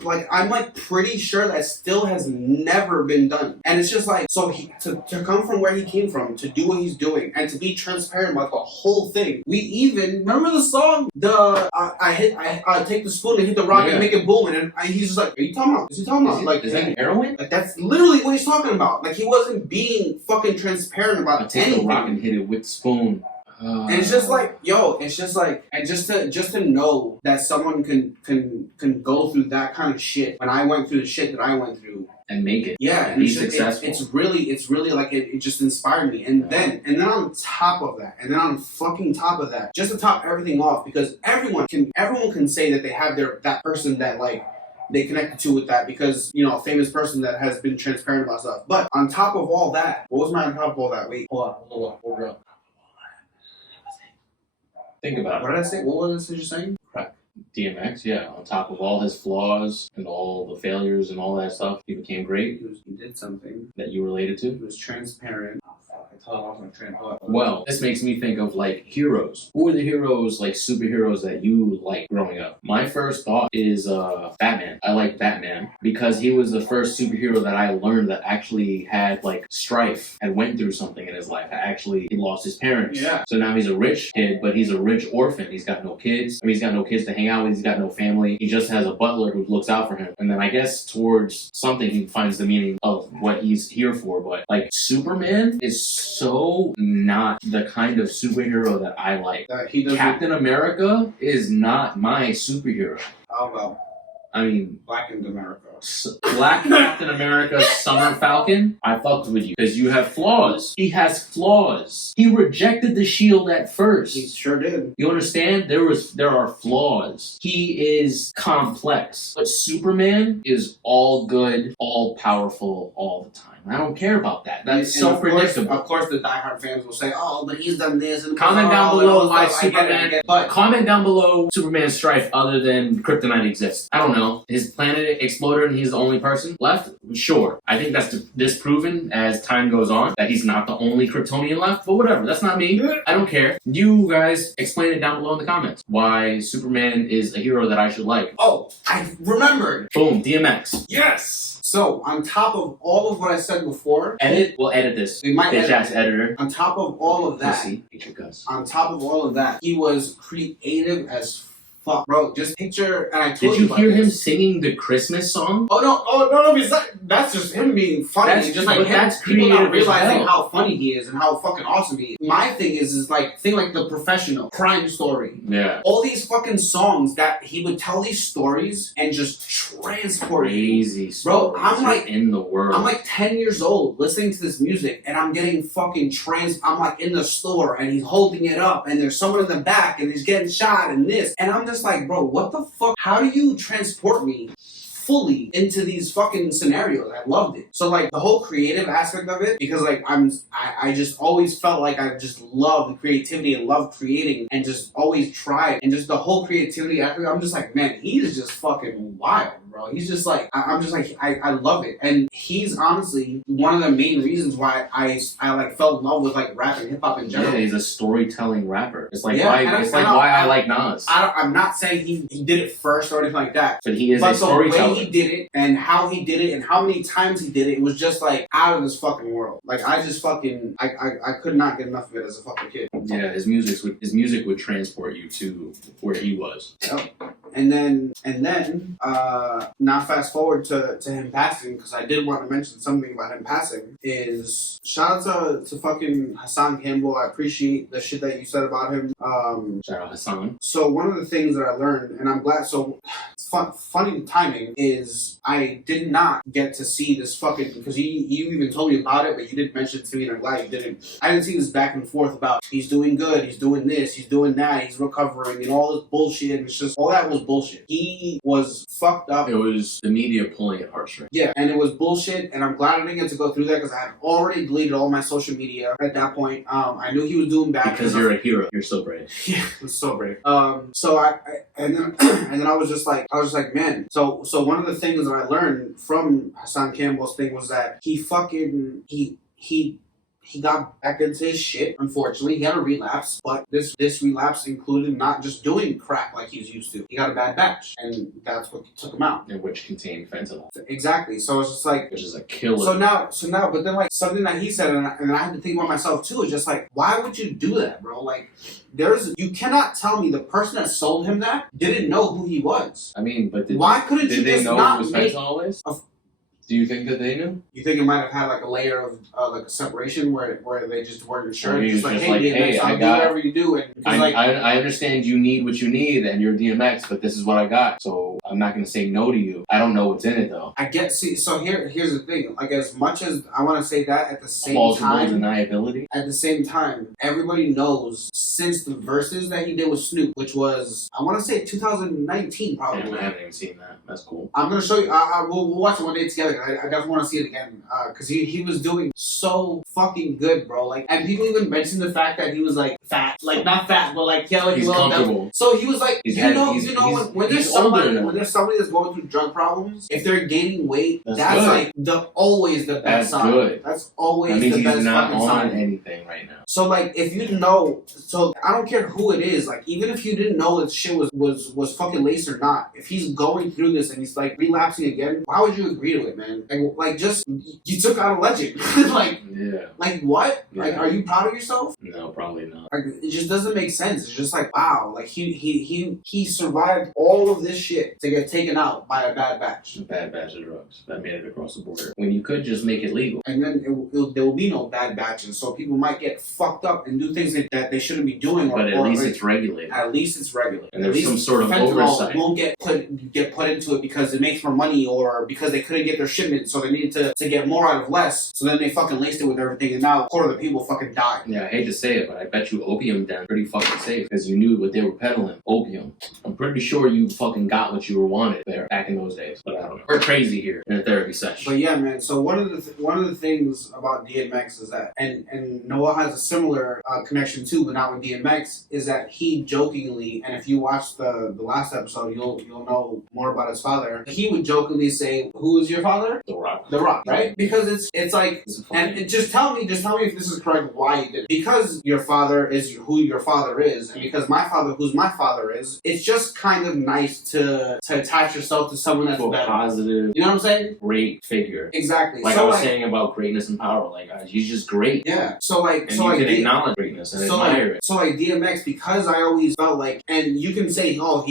pretty sure that still has never been done. And it's just like, so to come from where he came from, to do what he's doing, and to be transparent about the whole thing. We even remember the song, I take the spoon and hit the rock and make it boom, and he's just like, are you talking about? Is he talking about? Is that heroin? Like that's literally what he's talking about. Like he wasn't being fucking transparent about I take anything. the rock and hit it with the spoon. And it's just like, yo, it's just like, and just to know that someone can go through that kind of shit when I went through the shit that I went through and make it, yeah, and be it's just, successful. It's really like it just inspired me, and then on top of that, just to top everything off, because everyone can say that they have that person that like they connected to with that, because you know, a famous person that has been transparent about stuff. But on top of all that, what was my on top of all that? Wait, hold on. Think about What did I say? What was it you're saying? DMX, yeah, on top of all his flaws and all the failures and all that stuff, he became great. He did something that you related to. He was transparent. Oh, fuck, I lost my train of thought. Well, this makes me think of like heroes. Who are the heroes, like superheroes that you like growing up? My first thought is Batman. I like Batman because he was the first superhero that I learned that actually had like strife and went through something in his life. He lost his parents. Yeah. So now he's a rich kid, but he's a rich orphan. He's got no kids. I mean, he's got no kids to hang out with. He's got no family. He just has a butler who looks out for him. And then I guess towards something he finds the meaning of what he's here for. But like Superman is so not the kind of superhero that I like. Captain America is not my superhero. How about Black America? Black Captain America, Summer Falcon, I fucked with you because you have flaws. He has flaws. He rejected the shield at first. He sure did. You understand? There are flaws. He is complex. But Superman is all good, all powerful, all the time. I don't care about that. That's so predictable. Of course, the diehard fans will say, "Oh, but he's done this." And comment down below why Superman. But comment down below Superman's strife other than Kryptonite exists. I don't know. His planet exploded and he's the only person left. Sure, I think that's disproven as time goes on that he's not the only Kryptonian left. But whatever, that's not me. I don't care. You guys explain it down below in the comments why Superman is a hero that I should like. Oh, I remembered. Boom, DMX. Yes. So on top of all of what I said before, We'll edit this. we might Bitch edit ass it. editor. On top of all of that, Pussy. Eat your guts. on top of all of that, he was creative as fuck, bro. Just picture, and I told Did you about hear him this. singing the Christmas song? Oh no! That's just him being funny. That's just but like him, that's people not creative as realizing hell. how funny he is and how fucking awesome he is. My thing is like The Professional, Crime Story. Yeah. All these fucking songs that he would tell these stories and just transport you. Crazy Bro, stories I'm like in the world. I'm like 10 years old listening to this music and I'm getting fucking I'm like in the store and he's holding it up and there's someone in the back and he's getting shot and this. And I'm just like, bro, what the fuck? How do you transport me fully into these fucking scenarios? I loved it. So like the whole creative aspect of it, because like I just always felt like I just loved creativity and loved creating and just always tried and just the whole creativity aspect. I'm just like, man, he is just fucking wild, bro. He's just like, I'm just like, I love it. And he's honestly one of the main reasons why I like fell in love with like rap and hip hop in general. Yeah, he's a storytelling rapper. It's like Yeah, why and why I like Nas. I'm not saying he did it first or anything like that. But he is But a storyteller. the way he did it and how he did it and how many times he did it, it was just like out of this fucking world. Like I just fucking I could not get enough of it as a fucking kid. Yeah, his music would transport you to where he was. Yep. And then now fast forward to him passing, because I did want to mention something about him passing, is shout out to fucking Hassan Campbell. I appreciate the shit that you said about him. Shout out Hassan. So one of the things that I learned, and I'm glad, so funny timing is I did not get to see this fucking, because you even told me about it, but you didn't mention it to me, and I'm glad you didn't. I didn't see this back and forth about he's doing good, he's doing this, he's doing that, he's recovering, and all this bullshit, and it's just, all that was bullshit. He was fucked up. It was the media pulling at heartstrings. Yeah, and it was bullshit, and I'm glad I didn't get to go through that, because I had already deleted all my social media at that point. I knew he was doing bad. Because you're a hero. You're so brave. Yeah, I'm so brave. So I and then and then I was just like, man. So one of the things that I learned from Hassan Campbell's thing was that he got back into his shit. Unfortunately, he had a relapse, but this relapse included not just doing crack like he's used to. He got a bad batch, and that's what took him out. And which contained fentanyl. Exactly. So it's just like, which is a killer. So now, but then like something that he said, and I had to think about myself too. Is just like, why would you do that, bro? Like, you cannot tell me the person that sold him that didn't know who he was. I mean, but why couldn't you they just know not who make? fentanyl is? Do you think that they knew? You think it might have had like a layer of like a separation where they just weren't sure? Maybe Just like, just hey, like, DMX, hey, I'll I do got- whatever you do. And I understand you need what you need and you're DMX, but this is what I got, so I'm not going to say no to you. I don't know what's in it though. I get, so here's the thing. Like, as much as I want to say that, at the same Plausible time, deniability. at the same time, everybody knows since the verses that he did with Snoop, which was, I want to say 2019 probably. Damn, I haven't even seen that. That's cool. I'm gonna show you. We'll watch it one day together. I definitely want to see it again because he was doing so fucking good, bro. Like, and people even mentioned the fact that he was like fat, like not fat, but like yeah, like He's comfortable. So he was like, He's when there's somebody that's going through drug problems, if they're gaining weight, that's like always the best sign. Good. That's always that means the best he's not fucking on sign. anything right now. So like, if you know, so I don't care who it is. Like, even if you didn't know that shit was fucking laced or not, if he's going through this and he's like relapsing again, why would you agree to it, man? Like just you took out a legend. Like what? Yeah. Like, are you proud of yourself? No, probably not. Like, it just doesn't make sense. It's just like, wow, like he survived all of this shit to get taken out by a bad batch. A bad batch of drugs that made it across the border. When you could just make it legal. And then there will be no bad batches, so people might get fucked up and do things that they shouldn't be doing. But at least it's regulated. At least it's regulated. And there's some sort of oversight. Won't get put into it because it makes more money or because they couldn't get their shipment, so they needed to get more out of less. So then they fucking laced it with everything, and now a quarter of the people fucking died. Yeah, I hate to say it, but I bet you opium down pretty fucking safe because you knew what they were peddling. Opium. I'm pretty sure you fucking got what you were wanted there back in those days. But I don't know. We're crazy here in a therapy session. But yeah, man. So one of the things about DMX is that, and Noel has a similar connection too, but not with DMX, is that he jokingly, and if you watch the last episode, you'll know more about his father. He would jokingly say, "Who is your father?" The Rock. The Rock, right? Because it's like, and just tell me if this is correct. Why you did it. Because your father is who your father is, and because my father, who's my father is, it's just kind of nice to attach yourself to someone that's better. Positive. You know what I'm saying? Great figure. Exactly. Like so I was saying about greatness and power. Like he's just great. Yeah. So like, and so you like can acknowledge greatness and admire it. So like DMX, because I always felt like, and you can say, oh,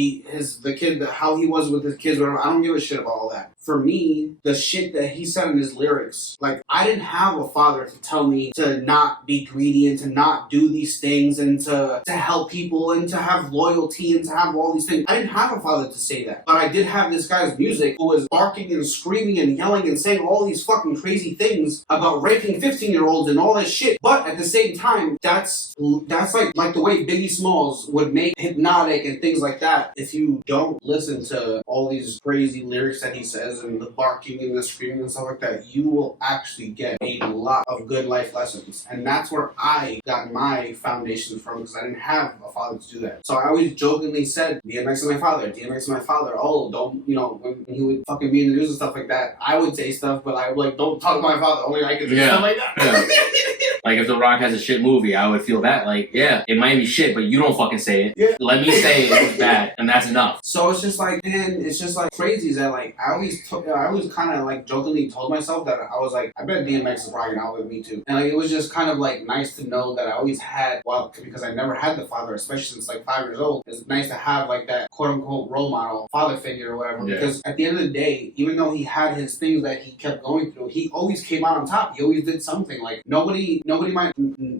how he was with his kids, whatever. I don't give a shit about all that. For me, the shit that he said in his lyrics, like, I didn't have a father to tell me to not be greedy and to not do these things and to help people and to have loyalty and to have all these things. I didn't have a father to say that. But I did have this guy's music who was barking and screaming and yelling and saying all these fucking crazy things about raping 15-year-olds and all this shit. But at the same time, that's like the way Biggie Smalls would make Hypnotic and things like that. If you don't listen to all these crazy lyrics that he says and the barking and the screaming and stuff like that, you will actually get a lot of good life lessons. And that's where I got my foundation from, because I didn't have a father to do that. So I always jokingly said, DMX is my father, DMX is my father. Oh, don't, when he would fucking be in the news and stuff like that, I would say stuff, but I would like, don't talk to my father, only I can say stuff like that. Yeah. Like if The Rock has a shit movie, I would feel that, like, yeah, it might be shit, but you don't fucking say it. Yeah. Let me say it was bad, and that's enough. So it's just like, man, it's just like crazy is that like, I always kind of like jokingly told myself that I was like, I bet DMX is rocking out with me too. And like, it was just kind of like nice to know that I always had, well, because I never had the father, especially since like 5 years old, it's nice to have like that quote unquote role model, father figure or whatever. Yeah. Because at the end of the day, even though he had his things that he kept going through, he always came out on top. He always did something. Like nobody might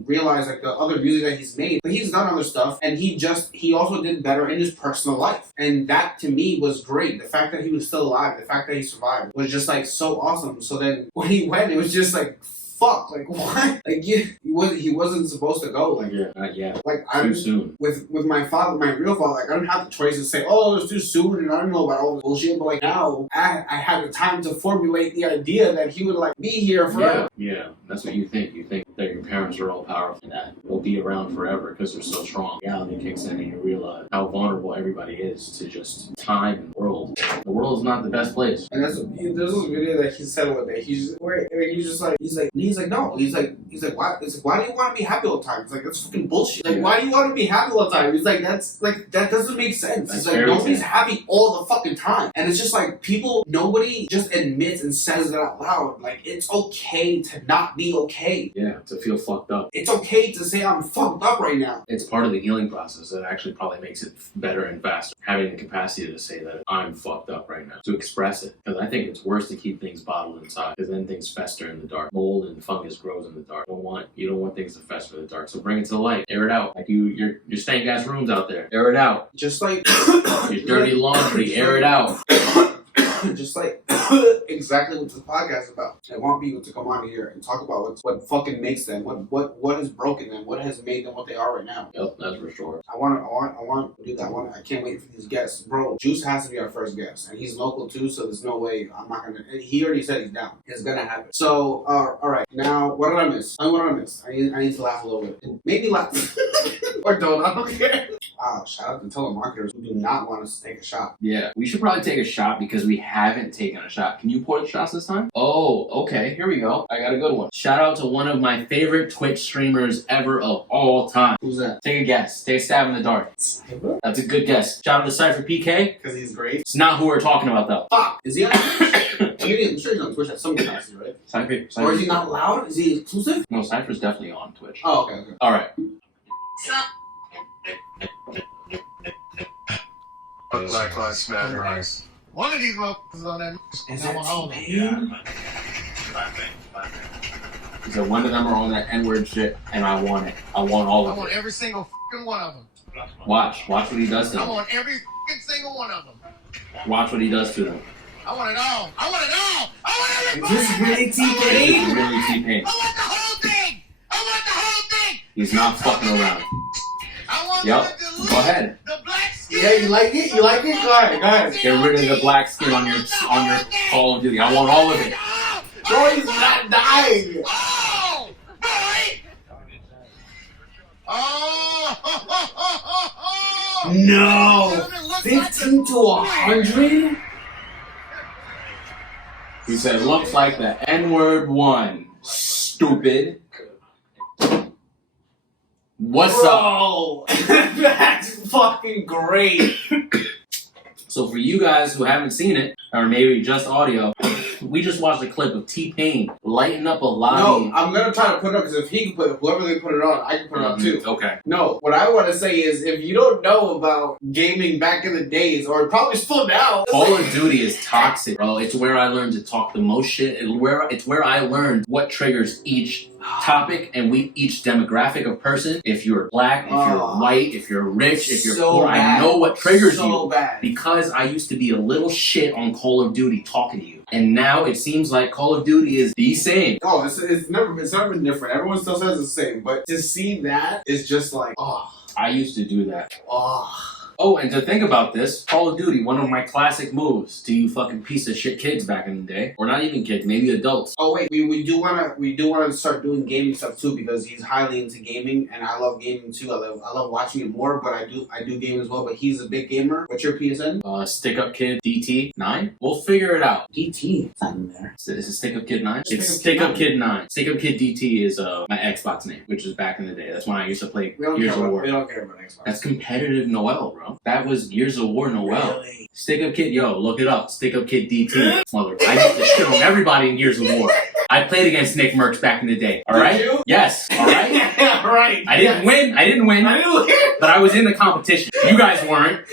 realize like the other music that he's made, but he's done other stuff, and he also did better in his personal life. And that to me was great. The fact that he was still alive, the fact that he survived was just like so awesome. So then when he went, it was just like, fuck, like what? Like he wasn't supposed to go. Like yeah, like too soon. With my father, my real father, like I don't have the choice to say, oh, it was too soon, and I don't know about all this bullshit. But like now, I had the time to formulate the idea that he would like be here forever. Yeah, that's what you think. You think that your parents are all powerful and that they'll be around forever because they're so strong. Reality kicks in and you realize how vulnerable everybody is to just time and the world. The world is not the best place. And there's this video that he said one day. He's like, no. He's like, why? It's like, why do you want to be happy all the time? It's like, that's fucking bullshit. Like, why do you want to be happy all the time? He's like, that doesn't make sense. It's like, nobody's happy all the fucking time. And it's just like, nobody just admits and says it out loud. Like, it's okay to not be okay. Yeah, to feel fucked up. It's okay to say I'm fucked up right now. It's part of the healing process that actually probably makes it better and faster. Having the capacity to say that I'm fucked up right now. To express it. Because I think it's worse to keep things bottled inside. Because then things fester in the dark. Mold and fungus grows in the dark. You don't want things to fester in the dark. So bring it to the light. Air it out. Like your stank ass rooms out there. Air it out. Just like your dirty laundry. Air it out. Just like exactly what this podcast is about. I want people to come on here and talk about what fucking makes them, what has broken them, what has made them what they are right now. Yep, that's for sure. I want to do that. I can't wait for these guests, bro. Juice has to be our first guest, and he's local too, so there's no way I'm not gonna. He already said he's down. It's gonna happen. So, all right. Now, what did I miss? What did I miss? I need to laugh a little bit. Maybe laugh. Or don't. I don't care. Wow, shout out to telemarketers who do not want us to take a shot. Yeah, we should probably take a shot because we haven't taken a shot. Can you pour the shots this time? Oh, okay, here we go. I got a good one. Shout out to one of my favorite Twitch streamers ever of all time. Who's that? Take a guess. Take a stab in the dark. Cypher? That's a good guess. Shout out to Cypher PK. Because he's great. It's not who we're talking about though. Fuck! Is he on Twitch? I'm sure he's on Twitch at some capacity, right? Cypher. Or is he not loud? Is he exclusive? No, Cypher's definitely on Twitch. Oh, okay. Alright. Black Lives Matter. One of these motherfuckers on that. Is that T-Pain? He said one of them are on that N-word shit, and I want it. I want all of it. I want every single fucking one of them. Watch what he does to them. I want every fucking single one of them. Watch what he does to them. I want it all. I want it all. I want everybody. Is this really T-Pain? This is really T-Pain. I want the whole thing. I want the whole thing. He's not fucking around. I want Yep. Go ahead. The black skin. Yeah, you like it? You like it? Go ahead. Get rid of the black skin on your Call of Duty. I want all of it. Bro, he's not dying. Oh, boy. No! 15 to 100? He said, looks like the N-word won. Stupid. What's up? Bro! That's fucking great! So for you guys who haven't seen it, or maybe just audio, we just watched a clip of T-Pain lighting up a lobby. No, I'm gonna try to put it up because if he can put it, whoever they put it on, I can put it on too. Okay. No, what I want to say is if you don't know about gaming back in the days, or probably still now, Call of Duty is toxic, bro. It's where I learned to talk the most shit. It's where I learned what triggers each topic and each demographic of person. If you're black, if you're white, if you're rich, if you're poor, I know what triggers you. Bad. Because I used to be a little shit on Call of Duty talking to you. And now it seems like Call of Duty is the same. Oh, it's never been different. Everyone still says it's the same, but to see that is just like, I used to do that. Oh, and to think about this, Call of Duty, one of my classic moves to you fucking piece of shit kids back in the day. Or not even kids, maybe adults. Oh wait, we do wanna start doing gaming stuff too because he's highly into gaming and I love gaming too. I love watching it more, but I do game as well. But he's a big gamer. What's your PSN? Stick Up Kid DT9. We'll figure it out. DT. It's not in there. Is it Stick Up Kid 9? It's Stick Up Kid 9. Stick Up Kid DT is my Xbox name, which is back in the day. That's when I used to play Years of War. We don't care about Xbox. That's competitive Noel, bro. That was Years of War Noel. Really? Stick Up Kid, yo, look it up. Stick Up Kid DT. Mother, I used to shit on everybody in Years of War. I played against Nick Merckx back in the day. All right? Did you? Yes. All right? Yeah, right. I didn't win, but I was in the competition. You guys weren't.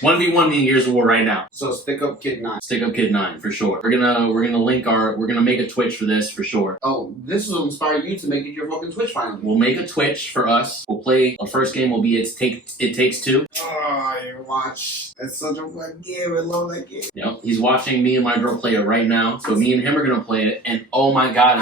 1v1 me in Years of War right now. So Stick Up Kid 9. Stick Up Kid 9 for sure. We're gonna make a Twitch for this for sure. Oh, this will inspire you to make it your fucking Twitch finally. We'll make a Twitch for us. We'll play. Our first game will be It Takes Two. Oh, you watch. That's such a fun game. I love that game. Yep. He's watching me and my girl play it right now. So me and him are gonna play it. And oh my god,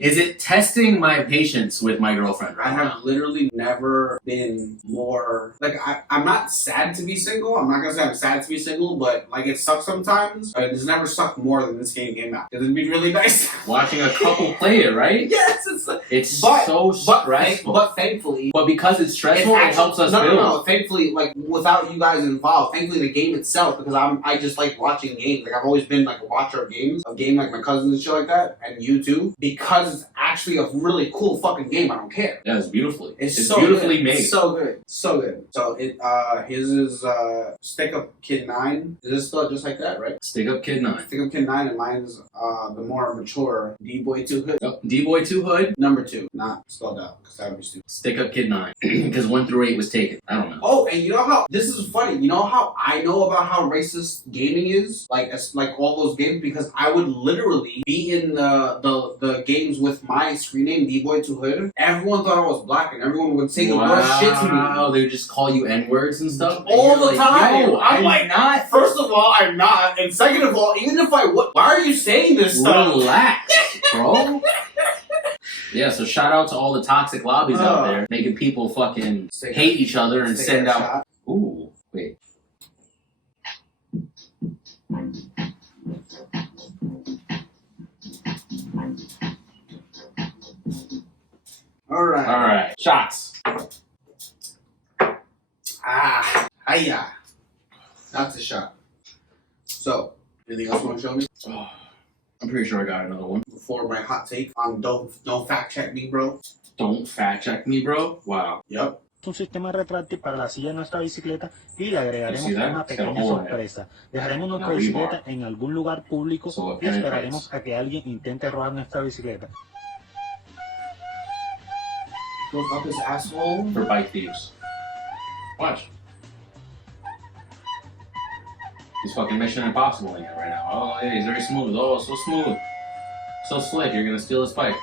is it testing my patience with my girlfriend right now? I have literally never been more like I'm not sad to be single. I'm not gonna say I'm sad to be single, but like it sucks sometimes. It's never sucked more than this game came out. It'd be really nice watching a couple play it, right? Yes, it's so stressful. But thankfully, because it's stressful, it helps us build. No. Thankfully, like without you guys involved, thankfully the game itself, because I just like watching games. Like I've always been like a watcher of games, like my cousins and shit like that, and you too. Because it's actually a really cool fucking game. I don't care. Yeah, it's beautifully. It's so beautifully good. made. It's so good. So good. So his is Stick Up Kid 9. Is this still just like that, right? Stick Up Kid 9. Stick Up Kid 9, and mine's the more mature D-Boy 2 Hood. Oh, D-Boy 2 Hood? Number 2, not spelled out, because that would be stupid. Stick Up Kid 9. Because 1 through 8 was taken. I don't know. Oh, and you know how, this is funny, you know how I know about how racist gaming is? Like all those games, because I would literally be in the games with my screen name, D-Boy 2 Hood. Everyone thought I was black, and everyone would say the worst shit to me. Wow, they would just call you N-words and stuff? All the time! Yo, I'm like, not. First of all, I'm not. And second of all, even if I would, why are you saying this stuff? Relax, bro. Yeah, so shout out to all the toxic lobbies out there, making people fucking hate each other and send out. Shot. Ooh, wait. All right. Shots. Hiya. That's a shot. So, anything else you want to show me? Oh, I'm pretty sure I got another one. Before my hot take on don't fact check me, bro. Don't fact check me, bro? Wow. Yep. Un sistema retráctil para la silla de nuestra bicicleta y le agregaremos una pequeña sorpresa. Dejaremos nuestra bicicleta en algún lugar público y esperaremos a que alguien intente robar nuestra bicicleta. Look up his asshole. For bike thieves. Watch. He's fucking Mission Impossible in it right now. Oh, yeah, he's very smooth. Oh, so smooth. So slick, you're gonna steal his bike.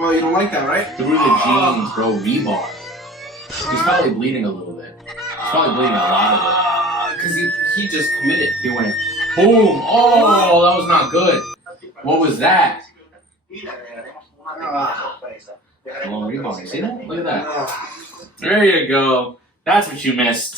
Well, you don't like that, right? Through the jeans, bro. Rebar. He's probably bleeding a little bit. He's probably bleeding a lot of it. Because he just committed. He went, boom! Oh, that was not good. What was that? Long rebound. You see that? Look at that. There you go. That's what you missed.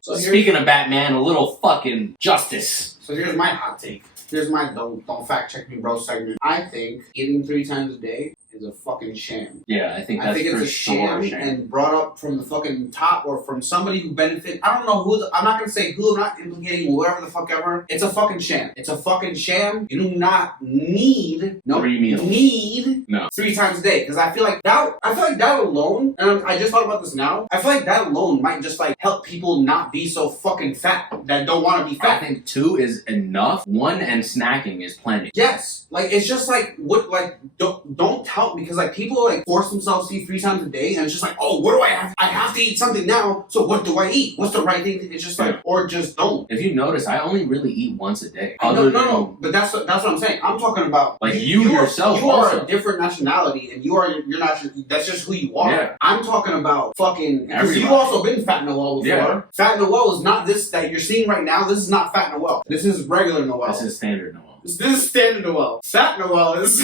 So Speaking of Batman, a little fucking justice. So here's my hot take. Here's my don't fact check me, bro segment. I think eating 3 times a day is a fucking sham. Yeah, I think that's it's for a sure sham and brought up from the fucking top or from somebody who benefit. I don't know who. I'm not gonna say who. I'm not implicating whatever the fuck ever. It's a fucking sham. It's a fucking sham. You do not need 3 meals. Need no 3 times a day because I feel like that alone. And I just thought about this now. I feel like that alone might just like help people not be so fucking fat that don't want to be fat. I think 2 is enough. 1 and snacking is plenty. Yes, like it's just like what like don't tell because like people like force themselves to eat 3 times a day and it's just like, oh, what do I have? I have to eat something now. So what do I eat? What's the right thing? It's just like, or just don't. If you notice, I only really eat once a day. No. But that's what I'm saying. I'm talking about like you yourself. You are a different nationality, and you're not. That's just who you are. Yeah. I'm talking about fucking. Because you've also been Fat Noel before. Yeah. Fat Noel is not this that you're seeing right now. This is not Fat Noel. This is regular Noel. This is standard Noel. This is standard Noel. Fat Noel is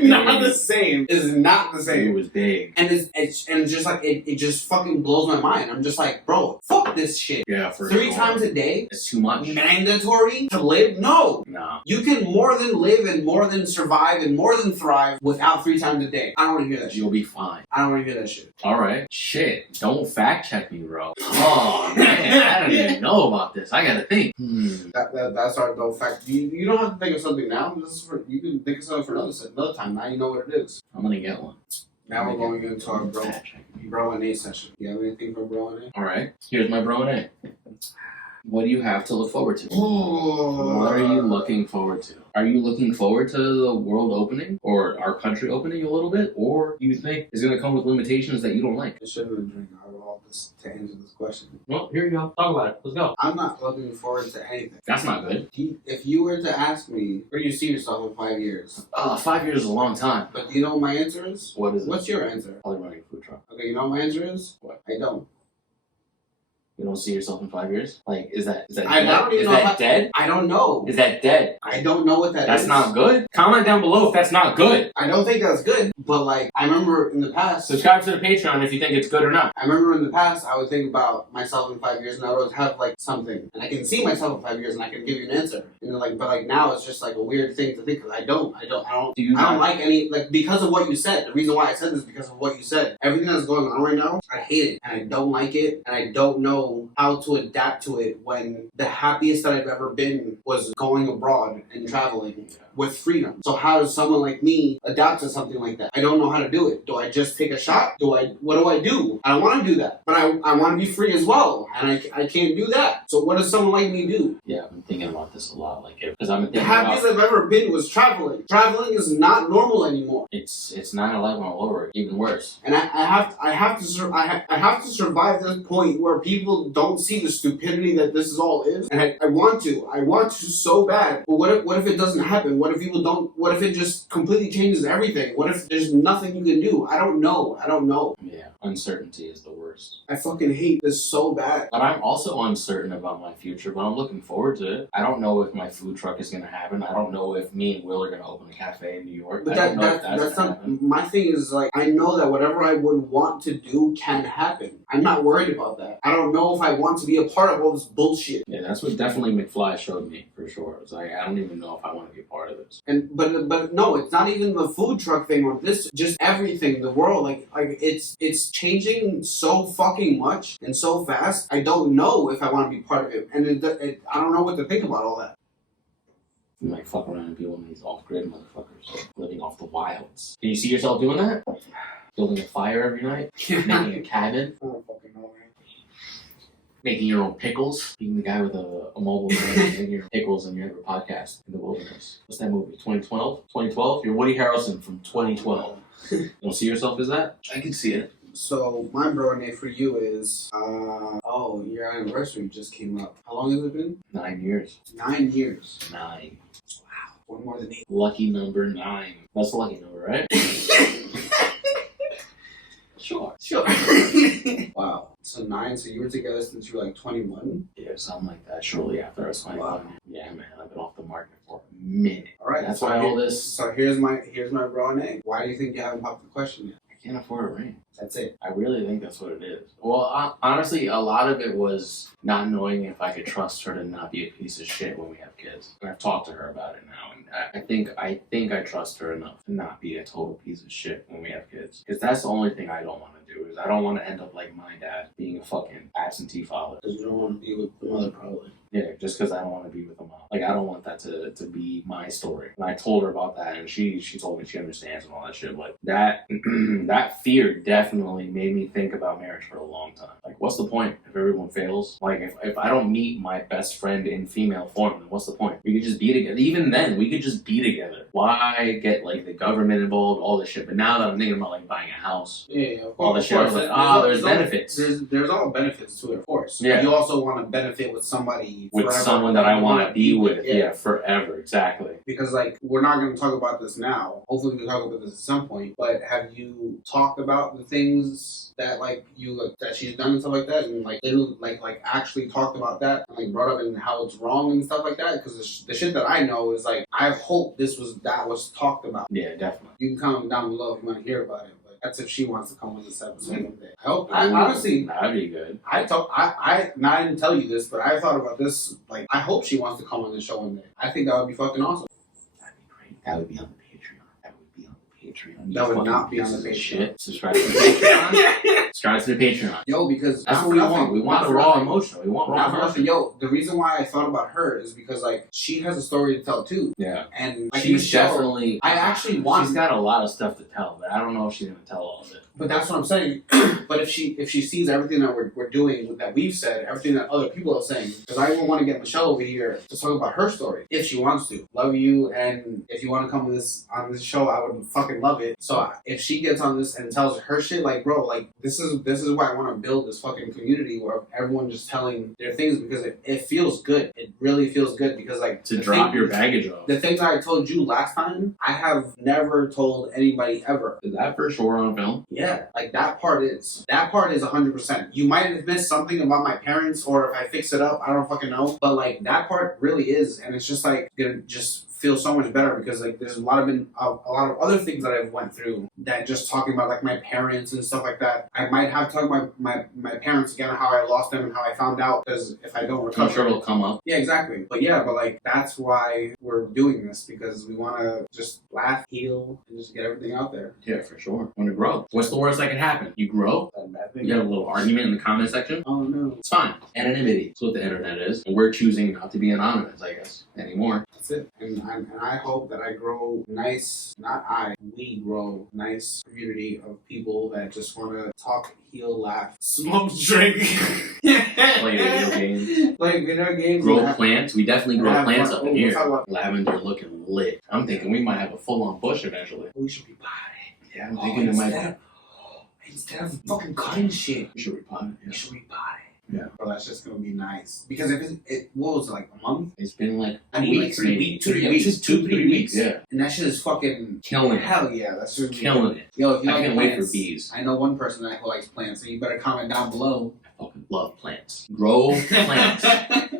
not the same. Is not the same. It was big. And it's just like it just fucking blows my mind. I'm just like, bro, fuck this shit. Yeah, for 3 times a day? It's too much. Mandatory to live? No. No. You can more than live and more than survive and more than thrive without 3 times a day. I don't want to hear that shit. You'll be fine. I don't want to hear that shit. Alright. Shit. Don't fact check me, bro. Oh, man. I don't even know about this. I gotta think. That's our don't fact. You don't have to think of something now. You can think of something for another time. Now you know what it is. I'm gonna get one. Now we're going into our bro and A session. You have anything for bro and A? Alright. Here's my bro and A. What do you have to look forward to? Ooh. What are you looking forward to? Are you looking forward to the world opening or our country opening a little bit? Or do you think it's going to come with limitations that you don't like? I should have been drinking alcohol to answer this question. Well, here you go. Talk about it. Let's go. I'm not looking forward to anything. That's not good. If you were to ask me, where do you see yourself in 5 years? 5 years is a long time. But do you know what my answer is? What is it? What's your answer? Probably running a food truck. Okay, you know what my answer is? What? I don't. You don't see yourself in 5 years? Like, is that dead? I don't even is know that dead? I don't know. Is that dead? I don't know what that is. That's not good? Comment down below if that's not good. I don't think that's good, but like, I remember in the past... Subscribe to the Patreon if you think it's good or not. I remember in the past, I would think about myself in 5 years and I would have like something. And I can see myself in 5 years and I can give you an answer. And like, but like now it's just like a weird thing to think of. I don't like any, like because of what you said. The reason why I said this is because of what you said. Everything that's going on right now, I hate it. And I don't like it. And I don't know how to adapt to it when the happiest that I've ever been was going abroad and traveling with freedom. So how does someone like me adapt to something like that? I don't know how to do it. Do I just take a shot? What do I do? I don't want to do that. But I want to be free as well. And I can't do that. So what does someone like me do? Yeah, I've been thinking about this a lot. Like, because I've been The thinking happiest I've ever been was traveling. Traveling is not normal anymore. It's 9/11 all over, even worse. And I have to survive this point where people don't see the stupidity that this is all is. And I want to so bad. But what if it doesn't happen? What if people don't? What if it just completely changes everything? What if there's nothing you can do? I don't know. Yeah, uncertainty is the worst. I fucking hate this so bad. But I'm also uncertain about my future, but I'm looking forward to it. I don't know if my food truck is going to happen. I don't know if me and Will are going to open a cafe in New York. But I don't know if that's not happen. my thing. Is like I know that whatever I would want to do can happen. I'm not worried about that. I don't know if I want to be a part of all this bullshit. Yeah, that's what definitely McFly showed me for sure. It's like I don't even know if I want to be a part of this. And but no, it's not even the food truck thing or this. Just everything, the world, like it's changing so fucking much and so fast. I don't know if I want to be part of it, and I don't know what to think about all that. You might fuck around and be one of these off-grid motherfuckers living off the wilds. Can you see yourself doing that? Building a fire every night, making a cabin. I don't fucking know, man. Making your own pickles, being the guy with a mobile phone, making your pickles and you have a podcast in the wilderness. What's that movie? 2012? 2012? You're Woody Harrelson from 2012. You don't see yourself as that? I can see it. So my bro name for you is your anniversary just came up. How long has it been? 9 years. 9 years. 9. Wow. One more than 8. Lucky number 9. That's the lucky number, right? Sure. Wow. So 9, so you were together since you were like 21? Yeah, something like that. Shortly after I was 21. Wow. Yeah, man. I've been off the market for a minute. All right. That's so why all this... So here's my raw name. Why do you think you haven't popped the question yet? I Can't afford a ring. That's it. I really think that's what it is. Well, honestly, a lot of it was not knowing if I could trust her to not be a piece of shit when we have kids. And I've talked to her about it now, and I think I trust her enough to not be a total piece of shit when we have kids. Because that's the only thing I don't want to do. Is I don't want to end up like my dad, being a fucking absentee father. Because you don't want to be with the mother, probably. Yeah, just because I don't want to be with a mom. Like, I don't want that to be my story. And I told her about that, and she told me she understands and all that shit. But that that fear definitely made me think about marriage for a long time. Like, what's the point if everyone fails? Like, if I don't meet my best friend in female form, then what's the point? We could just be together. Even then, we could just be together. Why get, like, the government involved, all this shit? But now that I'm thinking about, like, buying a house, all this shit, I was like, there's benefits. There's all benefits to it, of course. Yeah. You also want to benefit with somebody with forever, someone that I want to be with. Yeah. Yeah, forever. Exactly. Because, like, we're not going to talk about this now. Hopefully we'll talk about this at some point. But have you talked about the things that, like, that she's done and stuff like that? And, like, like actually talked about that and, like, brought up and how it's wrong and stuff like that? Because the shit that I know is, like, I hope that was talked about. Yeah, definitely. You can comment down below if you want to hear about it. That's if she wants to come with this episode one day. I hope. I honestly, that'd be good. I didn't tell you this, but I thought about this. Like, I hope she wants to come on the show one day. I think that would be fucking awesome. That'd be great. That would be on the Patreon. That would be on the Patreon. That would not be on the Patreon. Shit. Subscribe to the Patreon. Subscribe to the Patreon. Yo, because that's what we want. We want the raw emotion. We want raw emotion. Yo, the reason why I thought about her is because, like, she has a story to tell too. Yeah. And like, she's definitely. I actually want. She's got a lot of stuff to tell, but I don't know if she's gonna tell all of it. But that's what I'm saying. But if she sees everything that we're doing, that we've said, everything that other people are saying, because I want to get Michelle over here to talk about her story, if she wants to. Love you, and if you want to come on this show, I would fucking love it. So if she gets on this and tells her shit, like, bro, like, this is why I want to build this fucking community where everyone just telling their things, because it feels good. It really feels good, because, like, to drop your baggage off. The thing that I told you last time, I have never told anybody ever. Is that for sure on film? Yeah. Like, that part is 100%. You might have missed something about my parents, or if I fix it up, I don't fucking know. But, like, that part really is, and it's just, like, gonna just feel so much better, because, like, there's a lot of other things that I've went through that just talking about, like, my parents and stuff like that. I might have to talk about my parents again, how I lost them and how I found out, because if I don't recover, I'm sure it'll come up. Yeah, exactly. But yeah, like, that's why we're doing this, because we want to just laugh, heal, and just get everything out there. Yeah, for sure. Want to grow. What's the worst that can happen? You grow. You have a little argument in the comment section. Oh no, it's fine. Anonymity. That's what the internet is, and we're choosing not to be anonymous, I guess, anymore. That's it. And I hope that I grow nice. We grow nice community of people that just want to talk, heal, laugh, smoke, drink, play video games. Play video games. Grow plants. We definitely grow plants up in here. We'll Lavender looking lit. I'm thinking we might have a full-on bush eventually. We should be potted. Yeah, I'm thinking it might. Instead of fucking cutting shit, we should repot it. We should repot it. Yeah. Bro, that's just gonna be nice. Because if what was it, like, a month? It's been like a week, 3 weeks. 2-3 weeks. Yeah. And that shit is fucking killing it. Hell yeah, that's just killing it. Yo, if you I like can't plants, wait for bees. I know one person who likes plants, so you better comment down below. I fucking love plants. Grow plants.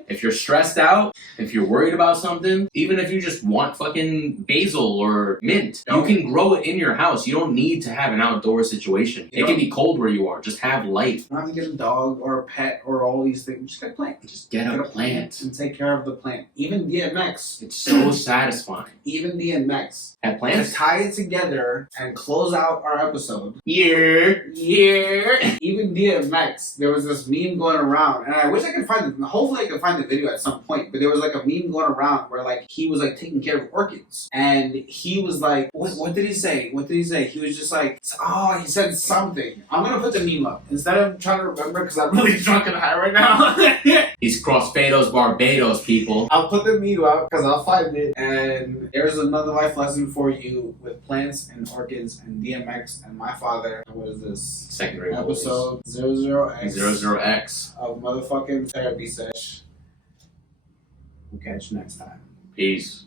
If you're stressed out, if you're worried about something, even if you just want fucking basil or mint, you can grow it in your house. You don't need to have an outdoor situation. It can be cold where you are. Just have light. You don't have to get a dog or a pet or all these things. Just get a plant. Just get a plant. And take care of the plant. Even DMX. It's so satisfying. Even DMX. Have plants? To tie it together and close out our episode. Yeah. Even DMX. There was this meme going around, and I wish I could find it. Hopefully I can find the video at some point, but there was, like, a meme going around where, like, he was, like, taking care of orchids, and he was like, what did he say? He was just like, he said something. I'm gonna put the meme up instead of trying to remember, because I'm really drunk and high right now. He's Crossfados Barbados, people. I'll put the meme up because I'll find it. And there's another life lesson for you with plants and orchids and DMX and my father. What is this? Second grade episode 00X. 00X of motherfucking therapy sesh. We'll catch you next time. Peace.